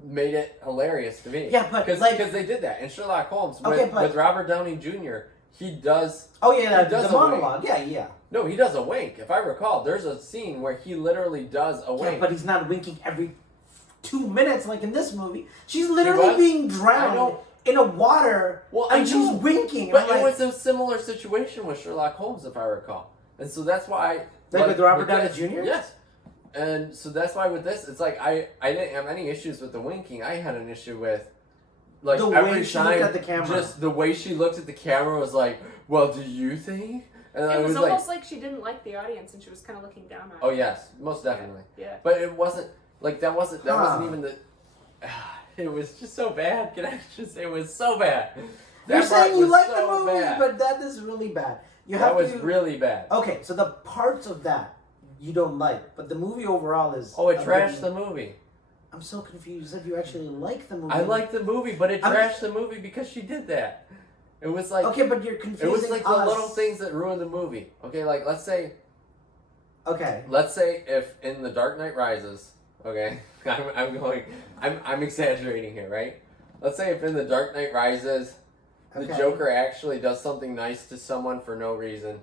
made it hilarious to me. Yeah, but because they did that in Sherlock Holmes with Robert Downey Jr. He does. Oh yeah, he does the monologue. Yeah. No, he does a wink. If I recall, there's a scene where he literally does a wink. Yeah, but he's not winking every 2 minutes like in this movie. She's literally being drowned in a water, and she's winking. But it was a similar situation with Sherlock Holmes, if I recall. And so that's why... Like with Robert Downey Jr.? Yes. And so that's why with this, it's like I didn't have any issues with the winking. I had an issue with, like, the way she looked at the camera. Just the way she looked at the camera was like, well, do you think? And it was almost like she didn't like the audience and she was kind of looking down on it. Oh, yes. Most definitely. Yeah. But it wasn't, like, that wasn't even the... It was just so bad. Can I just say it was so bad? You're saying you like the movie, but that is really bad. That was really bad. Okay, so the parts of that you don't like, but the movie overall is... Oh, it trashed the movie. I'm so confused. You said you actually like the movie. I like the movie, but it trashed the movie because she did that. It was like... Okay, but you're confusing It was like us. the little things that ruined the movie. Okay, like, let's say... Okay. Let's say if in The Dark Knight Rises... Okay? I'm exaggerating here, right? Let's say if in The Dark Knight Rises, the Joker actually does something nice to someone for no reason.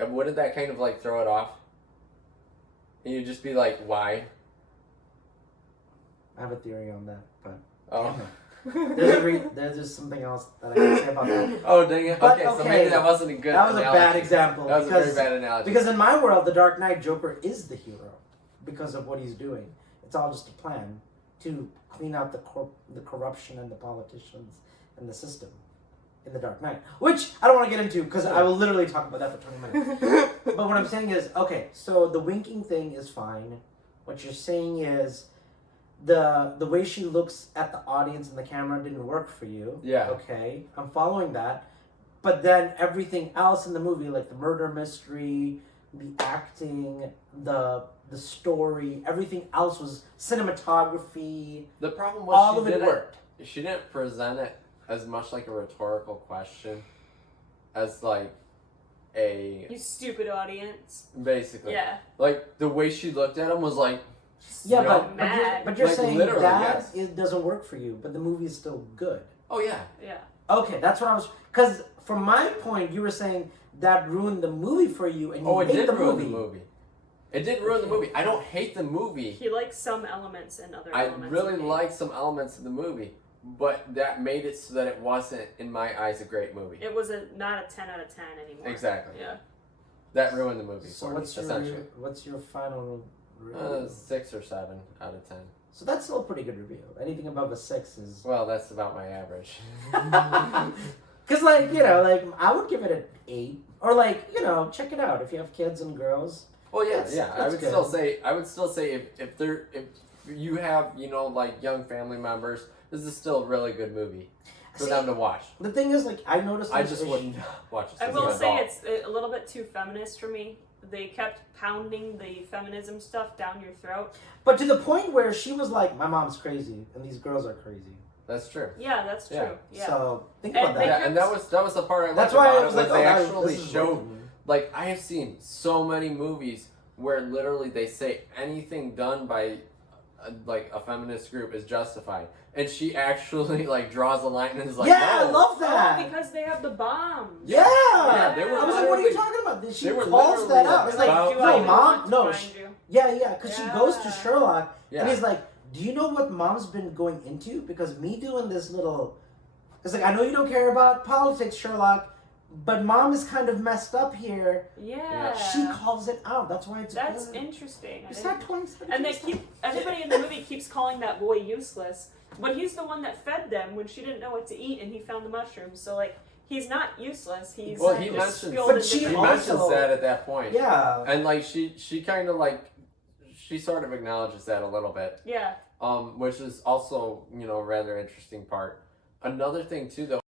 Wouldn't that kind of, like, throw it off? And you'd just be like, why? I have a theory on that, but... Oh. There's just something else that I can say about that. Oh, dang it. But, okay, so maybe that wasn't a good That was analogy. a bad example. That was a very bad analogy. Because in my world, the Dark Knight Joker is the hero because of what he's doing. It's all just a plan to clean out the corruption and the politicians and the system in the Dark Knight. Which I don't want to get into because I will literally talk about that for 20 minutes. But what I'm saying is, okay, so the winking thing is fine. What you're saying is the way she looks at the audience and the camera didn't work for you. Yeah. Okay, I'm following that. But then everything else in the movie, like the murder mystery, the acting, the story, everything else was cinematography. The problem was all of it worked. She didn't present it as much like a rhetorical question as like a... You stupid audience. Basically. Yeah. Like, the way she looked at him was like... Yeah, you know, but you're like, saying literally, that yes. it doesn't work for you, but the movie is still good. Oh, yeah. Yeah. Okay, that's what I was... Because from my point, you were saying that ruined the movie for you, and you hate the movie. It did ruin the movie. I don't hate the movie. He likes some elements and other elements. I really like some elements of the movie, but that made it so that it wasn't, in my eyes, a great movie. It was not a 10 out of 10 anymore. Exactly. Yeah. That ruined the movie So for me, what's your final review? 6 or 7 out of 10. So that's still a pretty good review. Anything above a 6 is... Well, that's about my average. Because, like, you know, like, I would give it an 8. Or, like, you know, check it out if you have kids and girls. Well, yeah, That's I would good. still say if you have, you know, like, young family members, this is still a really good movie for them to watch. The thing is, like, I noticed... I just wouldn't watch it. I will say it's a little bit too feminist for me. They kept pounding the feminism stuff down your throat. But to the point where she was like, my mom's crazy, and these girls are crazy. That's true. Yeah, that's true. Yeah. So, think about that. Yeah, and that was the part I liked That's why about I was it, like, they oh, actually this is showed... Like, I have seen so many movies where literally they say anything done by like a feminist group is justified, and she actually like draws a line and is like, yeah, no. I love that. Oh, because they have the bombs. Yeah. They were I was like, what are you talking about? She they were calls that literally out. It's like, about- no, Do I mom, want to no. find you? Yeah, because she goes to Sherlock, Yeah. and he's like, do you know what mom's been going into? Because me doing this little... It's like, I know you don't care about politics, Sherlock, but mom is kind of messed up here. Yeah. She calls it out. That's why it's That's good. interesting. It's not 27. And everybody in the movie keeps calling that boy useless, but he's the one that fed them when she didn't know what to eat and he found the mushrooms. So like, he's not useless. He's Well, he just mentions, skilled but in she different he ways. mentions that at that point. Yeah. And like she kind of like she sort of acknowledges that a little bit. Yeah. Which is also, you know, a rather interesting part. Another thing too though.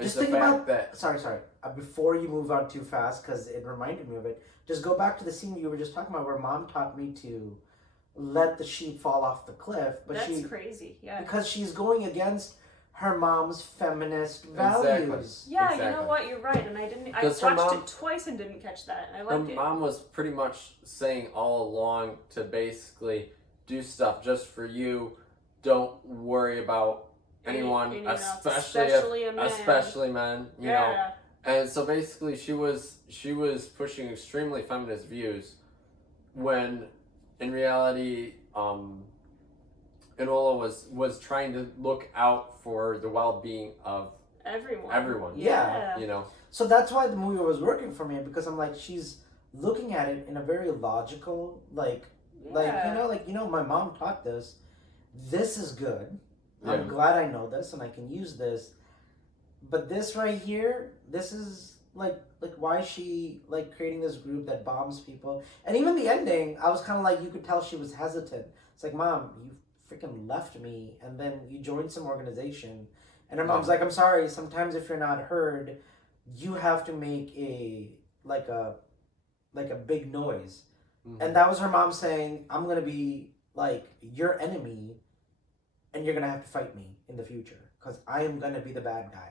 Just the think fact about that Sorry. Before you move on too fast, because it reminded me of it. Just go back to the scene you were just talking about, where mom taught me to let the sheep fall off the cliff, but That's crazy. Yeah. because she's going against her mom's feminist values. Yeah, Exactly. you know what? You're right, and I Because her watched mom- it twice and didn't catch that. I her liked it. mom was pretty much saying all along to basically do stuff just for you. Don't worry about anyone, Anyone else, especially a man. especially men. You know. Yeah. And so basically, she was pushing extremely feminist views, when in reality, Enola was trying to look out for the well-being of everyone. Yeah. You know. So that's why the movie was working for me, because I'm like, she's looking at it in a very logical, like my mom taught this. This is good. I'm glad I know this and I can use this. But this right here, this is like why is she like creating this group that bombs people? And even the ending, I was kind of like, you could tell she was hesitant. It's like, Mom, you freaking left me and then you joined some organization. And her mom's like, I'm sorry, sometimes if you're not heard, you have to make a big noise. Mm-hmm. And that was her mom saying, I'm gonna be like your enemy and you're gonna have to fight me in the future because I am gonna be the bad guy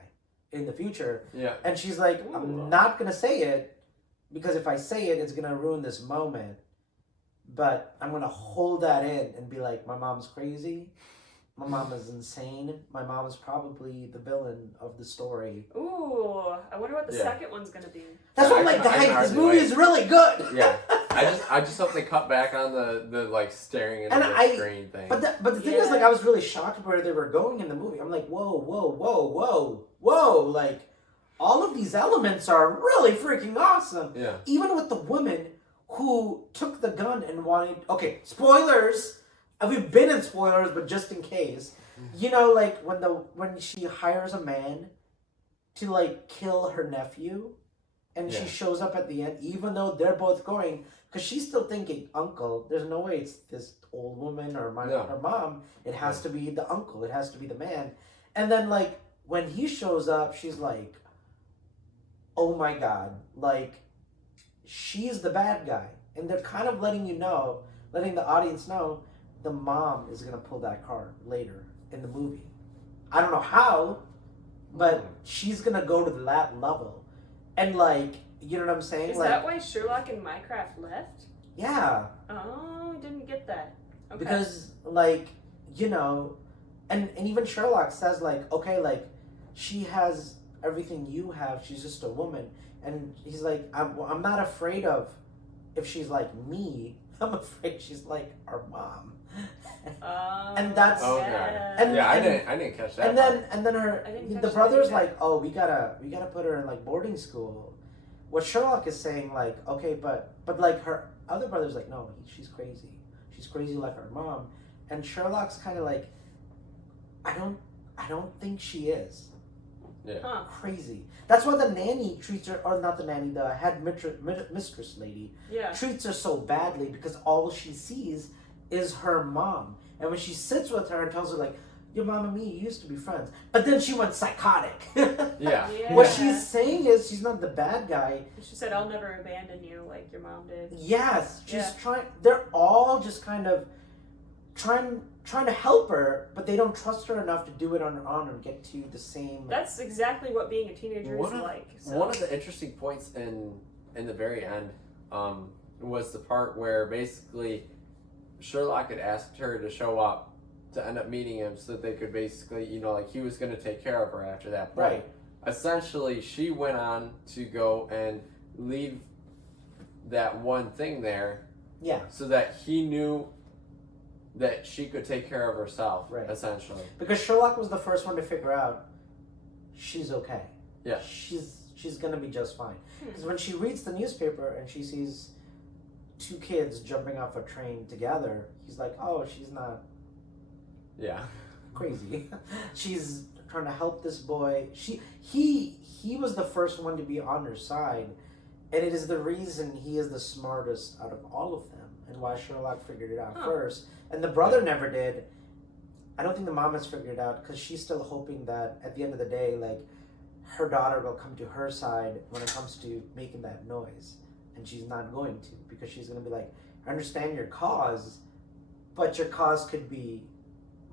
in the future. Yeah. And she's like, I'm not gonna say it because if I say it, it's gonna ruin this moment. But I'm gonna hold that in and be like, my mom's crazy. My mom is insane. My mom is probably the villain of the story. Ooh, I wonder what the second one's gonna be. That's what I'm like, guys, this movie is really good. Yeah. I just hope they cut back on the like staring into the screen thing. But the thing is, like, I was really shocked where they were going in the movie. I'm like, whoa, like, all of these elements are really freaking awesome. Yeah. Even with the woman who took the gun and wanted... Okay, spoilers! We've been in spoilers, but just in case. You know, like, when she hires a man to, like, kill her nephew, and she shows up at the end, even though they're both going... Because she's still thinking, uncle, there's no way it's this old woman or her mom. It has to be the uncle. It has to be the man. And then, like, when he shows up, she's like, oh my God. Like, she's the bad guy. And they're kind of letting the audience know, the mom is going to pull that card later in the movie. I don't know how, but she's going to go to that level. And, like... You know what I'm saying? Is that why Sherlock and Mycraft left? Yeah. Oh, I didn't get that. Okay. Because, like, you know, and even Sherlock says, like, okay, like, she has everything you have. She's just a woman. And he's like, I'm not afraid of if she's like me. I'm afraid she's like our mom. And that's... Okay. And, I didn't catch that. And then the brother's like, oh, we gotta put her in, like, boarding school. What Sherlock is saying, like, okay, but like her other brother's like, no, she's crazy. She's crazy like her mom. And Sherlock's kind of like, I don't think she is. Yeah. Huh. Crazy. That's why the nanny treats her, or not the nanny, the head mistress lady Yeah. treats her so badly because all she sees is her mom. And when she sits with her and tells her, like, your mom and me used to be friends. But then she went psychotic. Yeah. What she's saying is she's not the bad guy. She said, I'll never abandon you like your mom did. Yes. She's Yeah. trying. They're all just kind of trying to help her, but they don't trust her enough to do it on her own and get to the same. That's exactly what being a teenager is like. So. One of the interesting points in the very end was the part where basically Sherlock had asked her to show up to end up meeting him so that they could basically, like he was going to take care of her after that point. Right. Essentially, she went on to go and leave that one thing there. Yeah. So that he knew that she could take care of herself, Right. essentially. Because Sherlock was the first one to figure out she's okay. Yeah. She's gonna be just fine. Because when she reads the newspaper and she sees two kids jumping off a train together, he's like, oh, she's not Yeah. crazy. She's trying to help this boy. He was the first one to be on her side, and it is the reason he is the smartest out of all of them, and why Sherlock figured it out first. And the brother never did. I don't think the mom has figured it out because she's still hoping that at the end of the day, like, her daughter will come to her side when it comes to making that noise, and she's not going to, because she's going to be like, I understand your cause, but your cause could be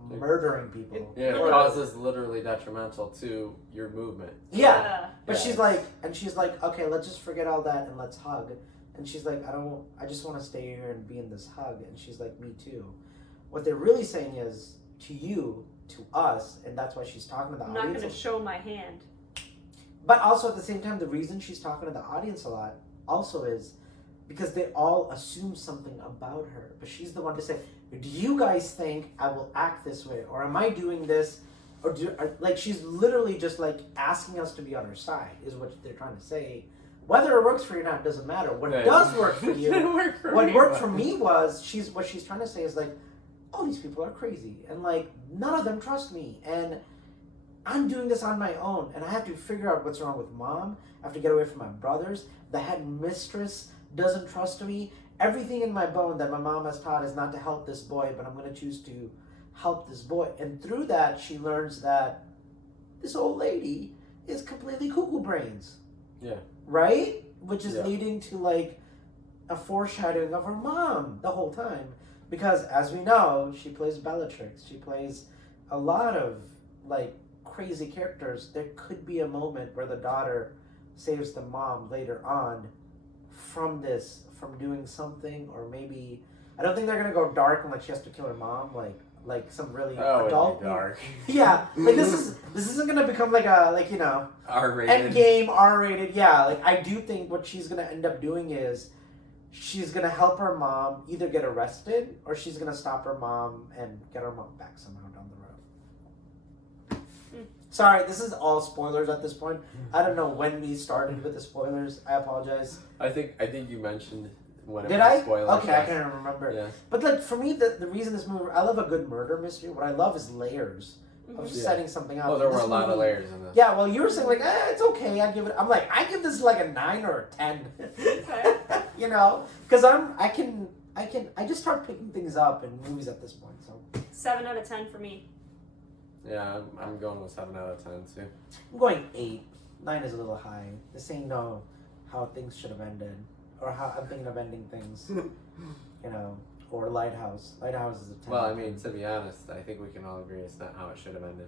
murdering people. Yeah, Or- it causes literally detrimental to your movement. Yeah. But Yeah. she's like, okay, let's just forget all that and let's hug. And she's like, I just want to stay here and be in this hug. And she's like, me too. What they're really saying is, to you, to us, and that's why she's talking to the I'm not audience. going to show my hand. But also at the same time, the reason she's talking to the audience a lot also is because they all assume something about her. But she's the one to say, do you guys think I will act this way? Or am I doing this? Or like, she's literally just like asking us to be on her side, is what they're trying to say. Whether it works for you or not doesn't matter. What does work for you, what worked for me was, what she's trying to say is like, oh, these people are crazy. And like, none of them trust me. And I'm doing this on my own. And I have to figure out what's wrong with mom. I have to get away from my brothers. The head mistress doesn't trust me. Everything in my bone that my mom has taught is not to help this boy, but I'm going to choose to help this boy. And through that, she learns that this old lady is completely cuckoo brains. Yeah. Right? Which is Yeah. leading to like a foreshadowing of her mom the whole time. Because as we know, she plays Bellatrix. She plays a lot of like crazy characters. There could be a moment where the daughter saves the mom later on from doing something, or maybe I don't think they're gonna go dark and like she has to kill her mom, like some really adult. Dark. Yeah, like this isn't gonna become like a R-rated. Endgame R-rated. Yeah, like I do think what she's gonna end up doing is she's gonna help her mom either get arrested or she's gonna stop her mom and get her mom back somehow down the road. Sorry, this is all spoilers at this point. I don't know when we started with the spoilers. I apologize. I think you mentioned when it Did was I? spoilers. Okay, I can't remember. Yeah. But like for me, the reason this movie, I love a good murder mystery. What I love is layers of setting something up. Oh, there were This a lot of movie- layers in this. Yeah, well, you were saying like, it's okay. I give this like a 9 or a 10. Okay. You know, because I just start picking things up in movies at this point. So 7 out of 10 for me. Yeah, I'm going with 7 out of 10 too. I'm going 8. 9 is a little high. This ain't how things should have ended, or how I'm thinking of ending things. You know, or Lighthouse. Lighthouse is a 10. Well, I mean, to be honest, I think we can all agree it's not how it should have ended.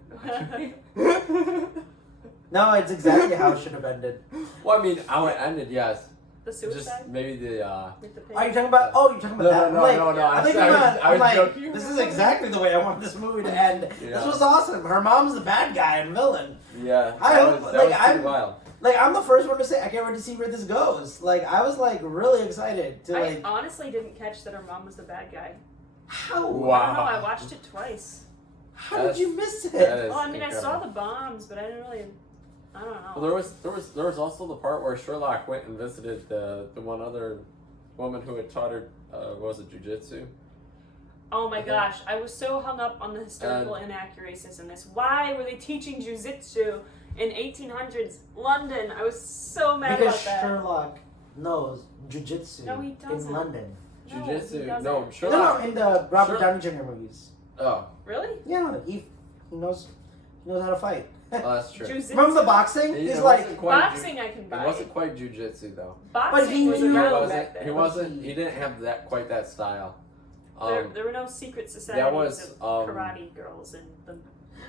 No, it's exactly how it should have ended. Well, I mean, how it ended, yes. The suicide? Just maybe the. With the pig? Are you talking about? Oh, you're talking about that? No, I'm like, no. I think I was I'm like, joking. this is exactly the way I want this movie to end. Yeah. This was awesome. Her mom's the bad guy and villain. Yeah. I that hope- was like, pretty I'm- wild. Like, I'm the first one to say I can't wait to see where this goes. Like, I was like really excited to I like. honestly didn't catch that her mom was the bad guy. How? Wow. I don't know, I watched it twice. How did you miss it? That is Well, I mean, I saw incredible. the bombs, but I didn't really. I don't know. Well, there was also the part where Sherlock went and visited the one other woman who had taught her what was it, jujitsu? Oh my gosh, I was so hung up on the historical inaccuracies in this. Why were they teaching jujitsu in 1800s London. I was so mad Because about that. Sherlock knows jujitsu No, he in doesn't. London. No, he Jiu-Jitsu. doesn't. No, No, Sherlock. in the Robert Sure. Downey Jr. movies. Oh, Really? Yeah, he knows how to fight. oh, that's true. Jujitsu? Remember the boxing? It He's wasn't like, quite Boxing I can It buy. wasn't quite jujitsu though. Boxing But he was knew- around He back then. wasn't. He didn't have quite that style. There were no secret societies was, of karate girls and the.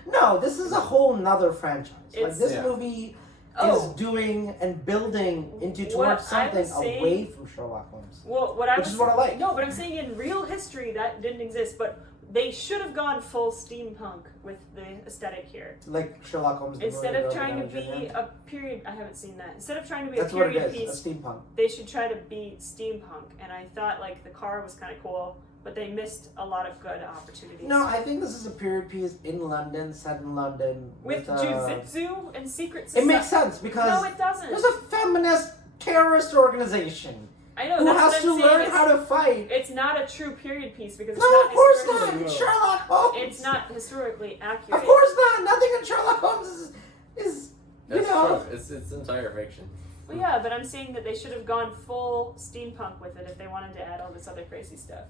no, this is a whole nother franchise. Like It's- this Yeah. movie Oh. is doing and building into What towards I something was saying- away from Sherlock Holmes. Well, what I Which was is what I like. No, but I'm saying in real history that didn't exist, but they should have gone full steampunk with the aesthetic here. Like Sherlock Holmes. the Instead movie, of Robert trying to Downey be Jr. a period, I haven't seen that. Instead of trying to be That's a what it period is. piece, A steampunk. they should try to be steampunk. And I thought like the car was kind of cool, but they missed a lot of good opportunities. No, I think this is a period piece in London, set in London. with jujitsu and secret It society. makes sense because No, it doesn't. there's a feminist terrorist organization I know who that's has what to I'm saying. learn how to fight. It's not a true period piece because it's No, not of course historically- not. It's Sherlock Holmes. It's not historically accurate. Of course not. Nothing in Sherlock Holmes is you That's know. true. It's entire fiction. Well, yeah, but I'm saying that they should have gone full steampunk with it if they wanted to add all this other crazy stuff.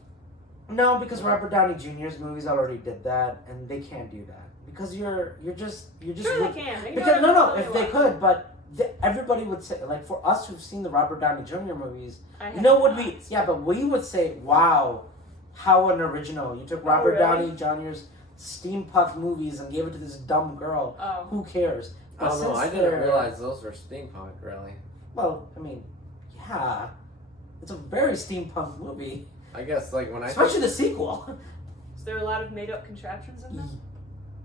No, because Robert Downey Jr.'s movies already did that, and they can't do that because you're just. Sure, they can. They can Because do no, whatever if they want. could, but everybody would say, like, for us who've seen the Robert Downey Jr. movies, I you know have what not. we? Yeah, but we would say, wow, how an original! You took Oh, Robert really? Downey Jr.'s steampunk movies and gave it to this dumb girl. Oh. Who cares? But Oh no, since I didn't they're- realize those were steampunk. Really, Well, I mean, yeah, it's a very steampunk movie, I guess like when I especially the sequel. Is there a lot of made-up contraptions in them?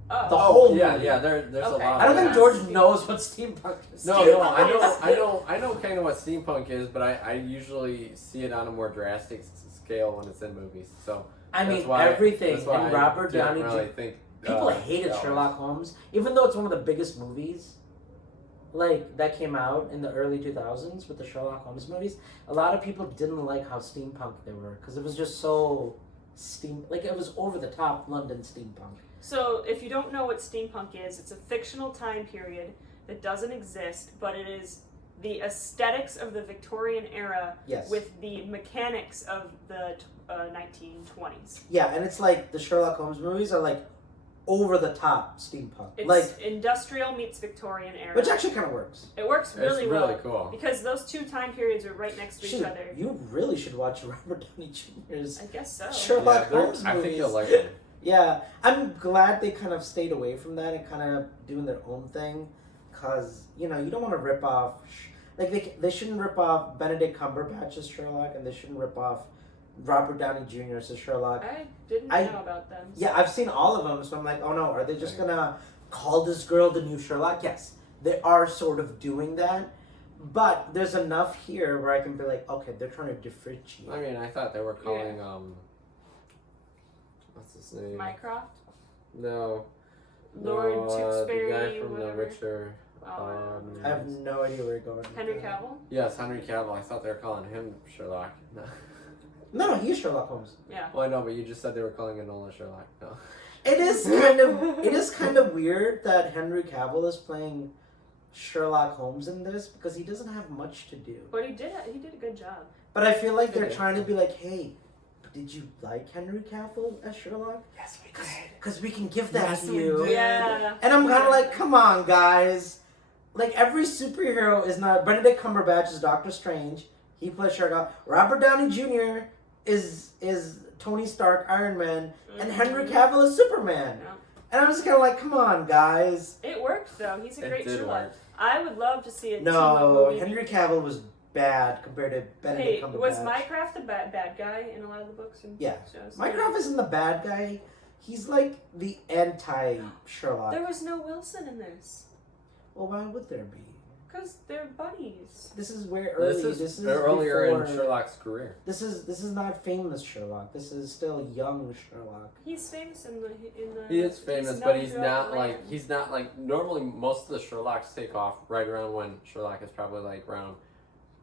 The Oh. whole yeah, movie. yeah, there's Okay. a lot. I don't of think that. George knows what steampunk is. No, Steampunk I know kind of what steampunk is, but I usually see it on a more drastic scale when it's in movies. So I that's mean, why- everything that's why in I Robert didn't Downey really Jr. think People hated that was- Sherlock Holmes, even though it's one of the biggest movies. Like that came out in the early 2000s with the Sherlock Holmes movies. A lot of people didn't like how steampunk they were because it was just so like it was over the top London steampunk. So, if you don't know what steampunk is, it's a fictional time period that doesn't exist, but it is the aesthetics of the Victorian era Yes. with the mechanics of the 1920s. Yeah, and it's like the Sherlock Holmes movies are like over the top steampunk, It's like industrial meets Victorian era. which actually kind of works. It works really It's well really cool. because those two time periods are right next to each Shoot, other. you really should watch Robert Downey Jr.'s I guess so. Sherlock Yeah, they're- Holmes I think movies. you'll like them. Yeah, I'm glad they kind of stayed away from that and kind of doing their own thing, cause you know you don't want to rip off, like they shouldn't rip off Benedict Cumberbatch's Sherlock, and they shouldn't rip off Robert Downey Jr.'s Sherlock. I didn't I- know about them. Yeah, I've seen all of them, so I'm like, oh no, are they just gonna call this girl the new Sherlock? Yes, they are sort of doing that, but there's enough here where I can be like, okay, they're trying to differentiate. I mean, I thought they were calling what's his name? Mycroft? No, Lord no, the Tewksbury, guy from whatever. The Witcher. I have no idea where you're going. with Henry that. Cavill? Yes, Henry Cavill. I thought they were calling him Sherlock. No. No, he's Sherlock Holmes. Yeah. Well, I know, but you just said they were calling Enola Sherlock. No. It is kind of weird that Henry Cavill is playing Sherlock Holmes in this because he doesn't have much to do. But he did a good job. But I feel like they're Yeah. trying to be like, hey, did you like Henry Cavill as Sherlock? Yes, we Because we can give that Yes, to we you. did. Yeah. And I'm kind of like, come on, guys. Like, every superhero is not... Benedict Cumberbatch is Doctor Strange. He plays Sherlock. Robert Downey Jr. is Tony Stark, Iron Man. And Henry Cavill is Superman. Yeah. And I'm just kind of like, come on, guys. It worked though. He's a It great did Sherlock. work. I would love to see a team-up No, movie. Henry Cavill was bad compared to Benedict Hey, Cumberbatch. was Mycroft a bad guy in a lot of the books and Yeah. shows? Mycroft isn't the bad guy. He's like the anti-Sherlock. There was no Wilson in this. Well, why would there be? Because they're buddies. This is where early. This is earlier before, in Sherlock's career. This is not famous Sherlock. This is still young Sherlock. He's famous in the He is famous, known but he's throughout the not land. like normally most of the Sherlocks take off right around when Sherlock is probably like around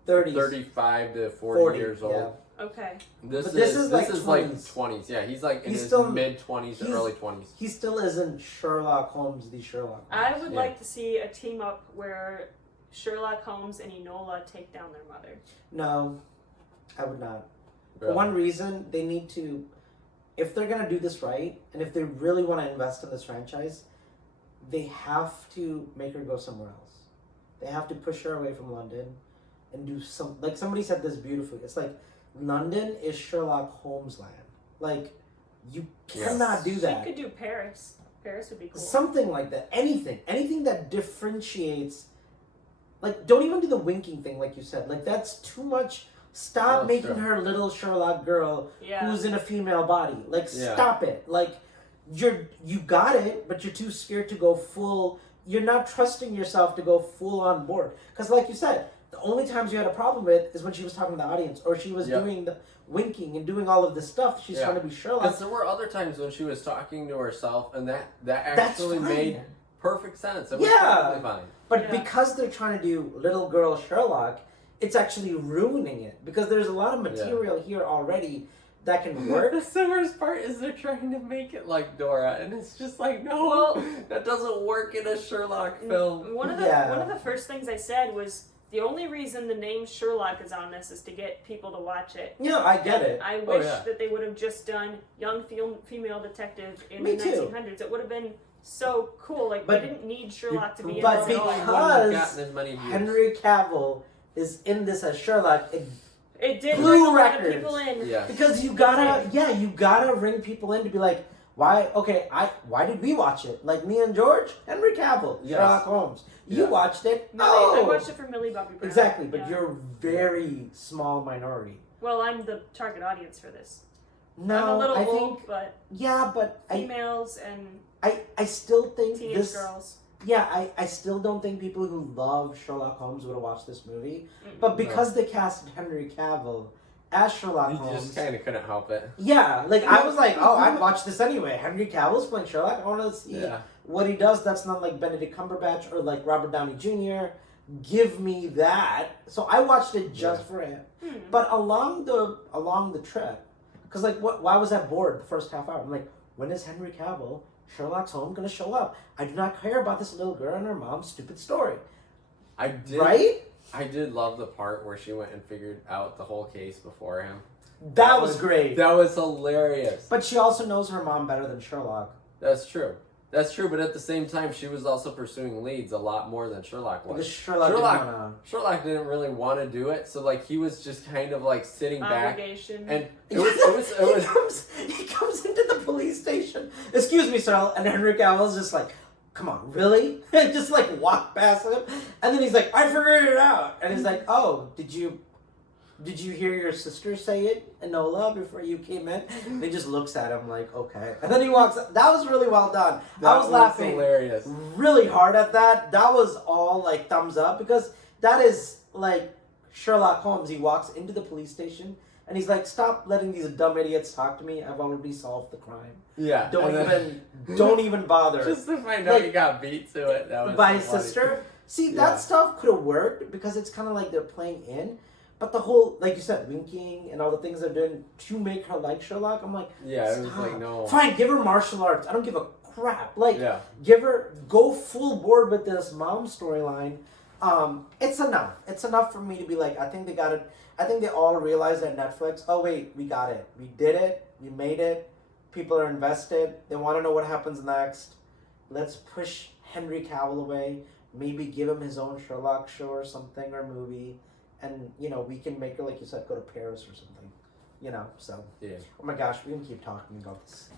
30s. 35 to 40 years old. Okay. This But this is like like 20s. 20s. Yeah, he's like in He's his still- mid-20s to he's- early 20s. He still isn't Sherlock Holmes, the Sherlock Holmes. I would Yeah. like to see a team up where Sherlock Holmes and Enola take down their mother. No, I would not. For Really. one reason, they need to, if they're going to do this right, and if they really want to invest in this franchise, they have to make her go somewhere else. They have to push her away from London and do some, like somebody said this beautifully. It's like, London is Sherlock Holmes land. Like, you cannot do that. She could do Paris. Paris would be cool. Something like that. Anything that differentiates. Like, don't even do the winking thing, like you said. Like, that's too much. Stop That's making true. her little Sherlock girl Yeah. who's in a female body. Like, Yeah. stop it. Like, you got it, but you're too scared to go full. You're not trusting yourself to go full on board. Because, like you said, the only times you had a problem with is when she was talking to the audience, or she was Yep. doing the winking and doing all of this stuff. She's Yeah. trying to be Sherlock. Because there were other times when she was talking to herself, and that That's actually fine. made perfect sense. It was Yeah. perfectly fine. But Yeah. because they're trying to do little girl Sherlock, it's actually ruining it. Because there's a lot of material here already that can work. The worst part is they're trying to make it like Dora, and it's just like, no, Well- that doesn't work in a Sherlock film. One of the first things I said was the only reason the name Sherlock is on this is to get people to watch it. Yeah, I get it. I wish yeah. that they would have just done young female detective in Me the too. 1900s. It would have been so cool. Like, But- they didn't need Sherlock to be in but this at all. Probably wouldn't have because gotten as many views. Henry Cavill is in this as Sherlock, It did Blue bring a lot of records. people in. Yeah. because you gotta ring people in to be like, why did we watch it? Like me and George, Henry Cavill, Yes. Sherlock Holmes. You Yeah. watched it. I watched it for Millie Bobby Brown. Exactly, but Yeah. you're a very small minority. Well, I'm the target audience for this. No, I'm a little I old, think but but females and I still think teenage this. girls. Yeah, I still don't think people who love Sherlock Holmes would have watched this movie. Mm-mm. But because they cast Henry Cavill as Sherlock You Holmes, just kind of couldn't help it. yeah, like I was like, oh, I'd watch this anyway. Henry Cavill's playing Sherlock. I want to see Yeah. what he does. That's not like Benedict Cumberbatch or like Robert Downey Jr. Give me that. So I watched it just for him. Hmm. But along the trip, because like why was I bored the first half hour? I'm like, when is Henry Cavill, Sherlock Holmes, gonna show up? I do not care about this little girl and her mom's stupid story. I did. Right? I did love the part where she went and figured out the whole case before him. That was great. That was hilarious. But she also knows her mom better than Sherlock. That's true. That's true, but at the same time, she was also pursuing leads a lot more than Sherlock was. Because Sherlock Sherlock didn't really want to do it, so like he was just kind of like sitting back, Obligation. and it was he comes into the police station. Excuse me, sir. And Henry Cavill's just like, come on, really? And just like walk past him. And then he's like, I figured it out. And he's like, oh, did you hear your sister say it, Enola, before you came in? And he just looks at him like, okay. And then he walks. That was really well done. I was laughing hilarious. really hard at that. That was all like thumbs up because that is like Sherlock Holmes. He walks into the police station and he's like, stop letting these dumb idiots talk to me. I've already solved the crime. Yeah. Don't even bother. Just to find out Like, he got beat to it. That was by so his funny. sister. See, Yeah. that stuff could have worked because it's kind of like they're playing in. But the whole, like you said, winking and all the things they're doing to make her like Sherlock, I'm like, Yeah, it was stop. like no. Fine, give her martial arts. I don't give a crap. Like, Yeah. give her, go full board with this mom storyline. It's enough. It's enough for me to be like, I think they got it. I think they all realized at Netflix, oh wait, we got it. We did it. We made it. People are invested. They want to know what happens next. Let's push Henry Cavill away. Maybe give him his own Sherlock show or something or movie. And, you know, we can make her, like you said, go to Paris or something. You know, so. Yeah. Oh my gosh, we can keep talking about this.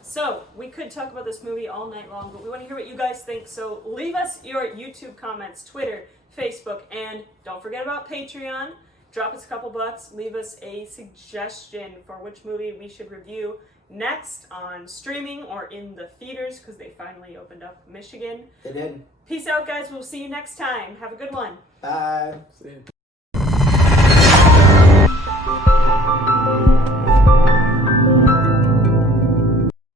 So, we could talk about this movie all night long, but we want to hear what you guys think. So, leave us your YouTube comments, Twitter, Facebook, and don't forget about Patreon. Drop us a couple bucks. Leave us a suggestion for which movie we should review next on streaming or in the theaters because they finally opened up Michigan. They did. Peace out, guys. We'll see you next time. Have a good one. Bye. See you.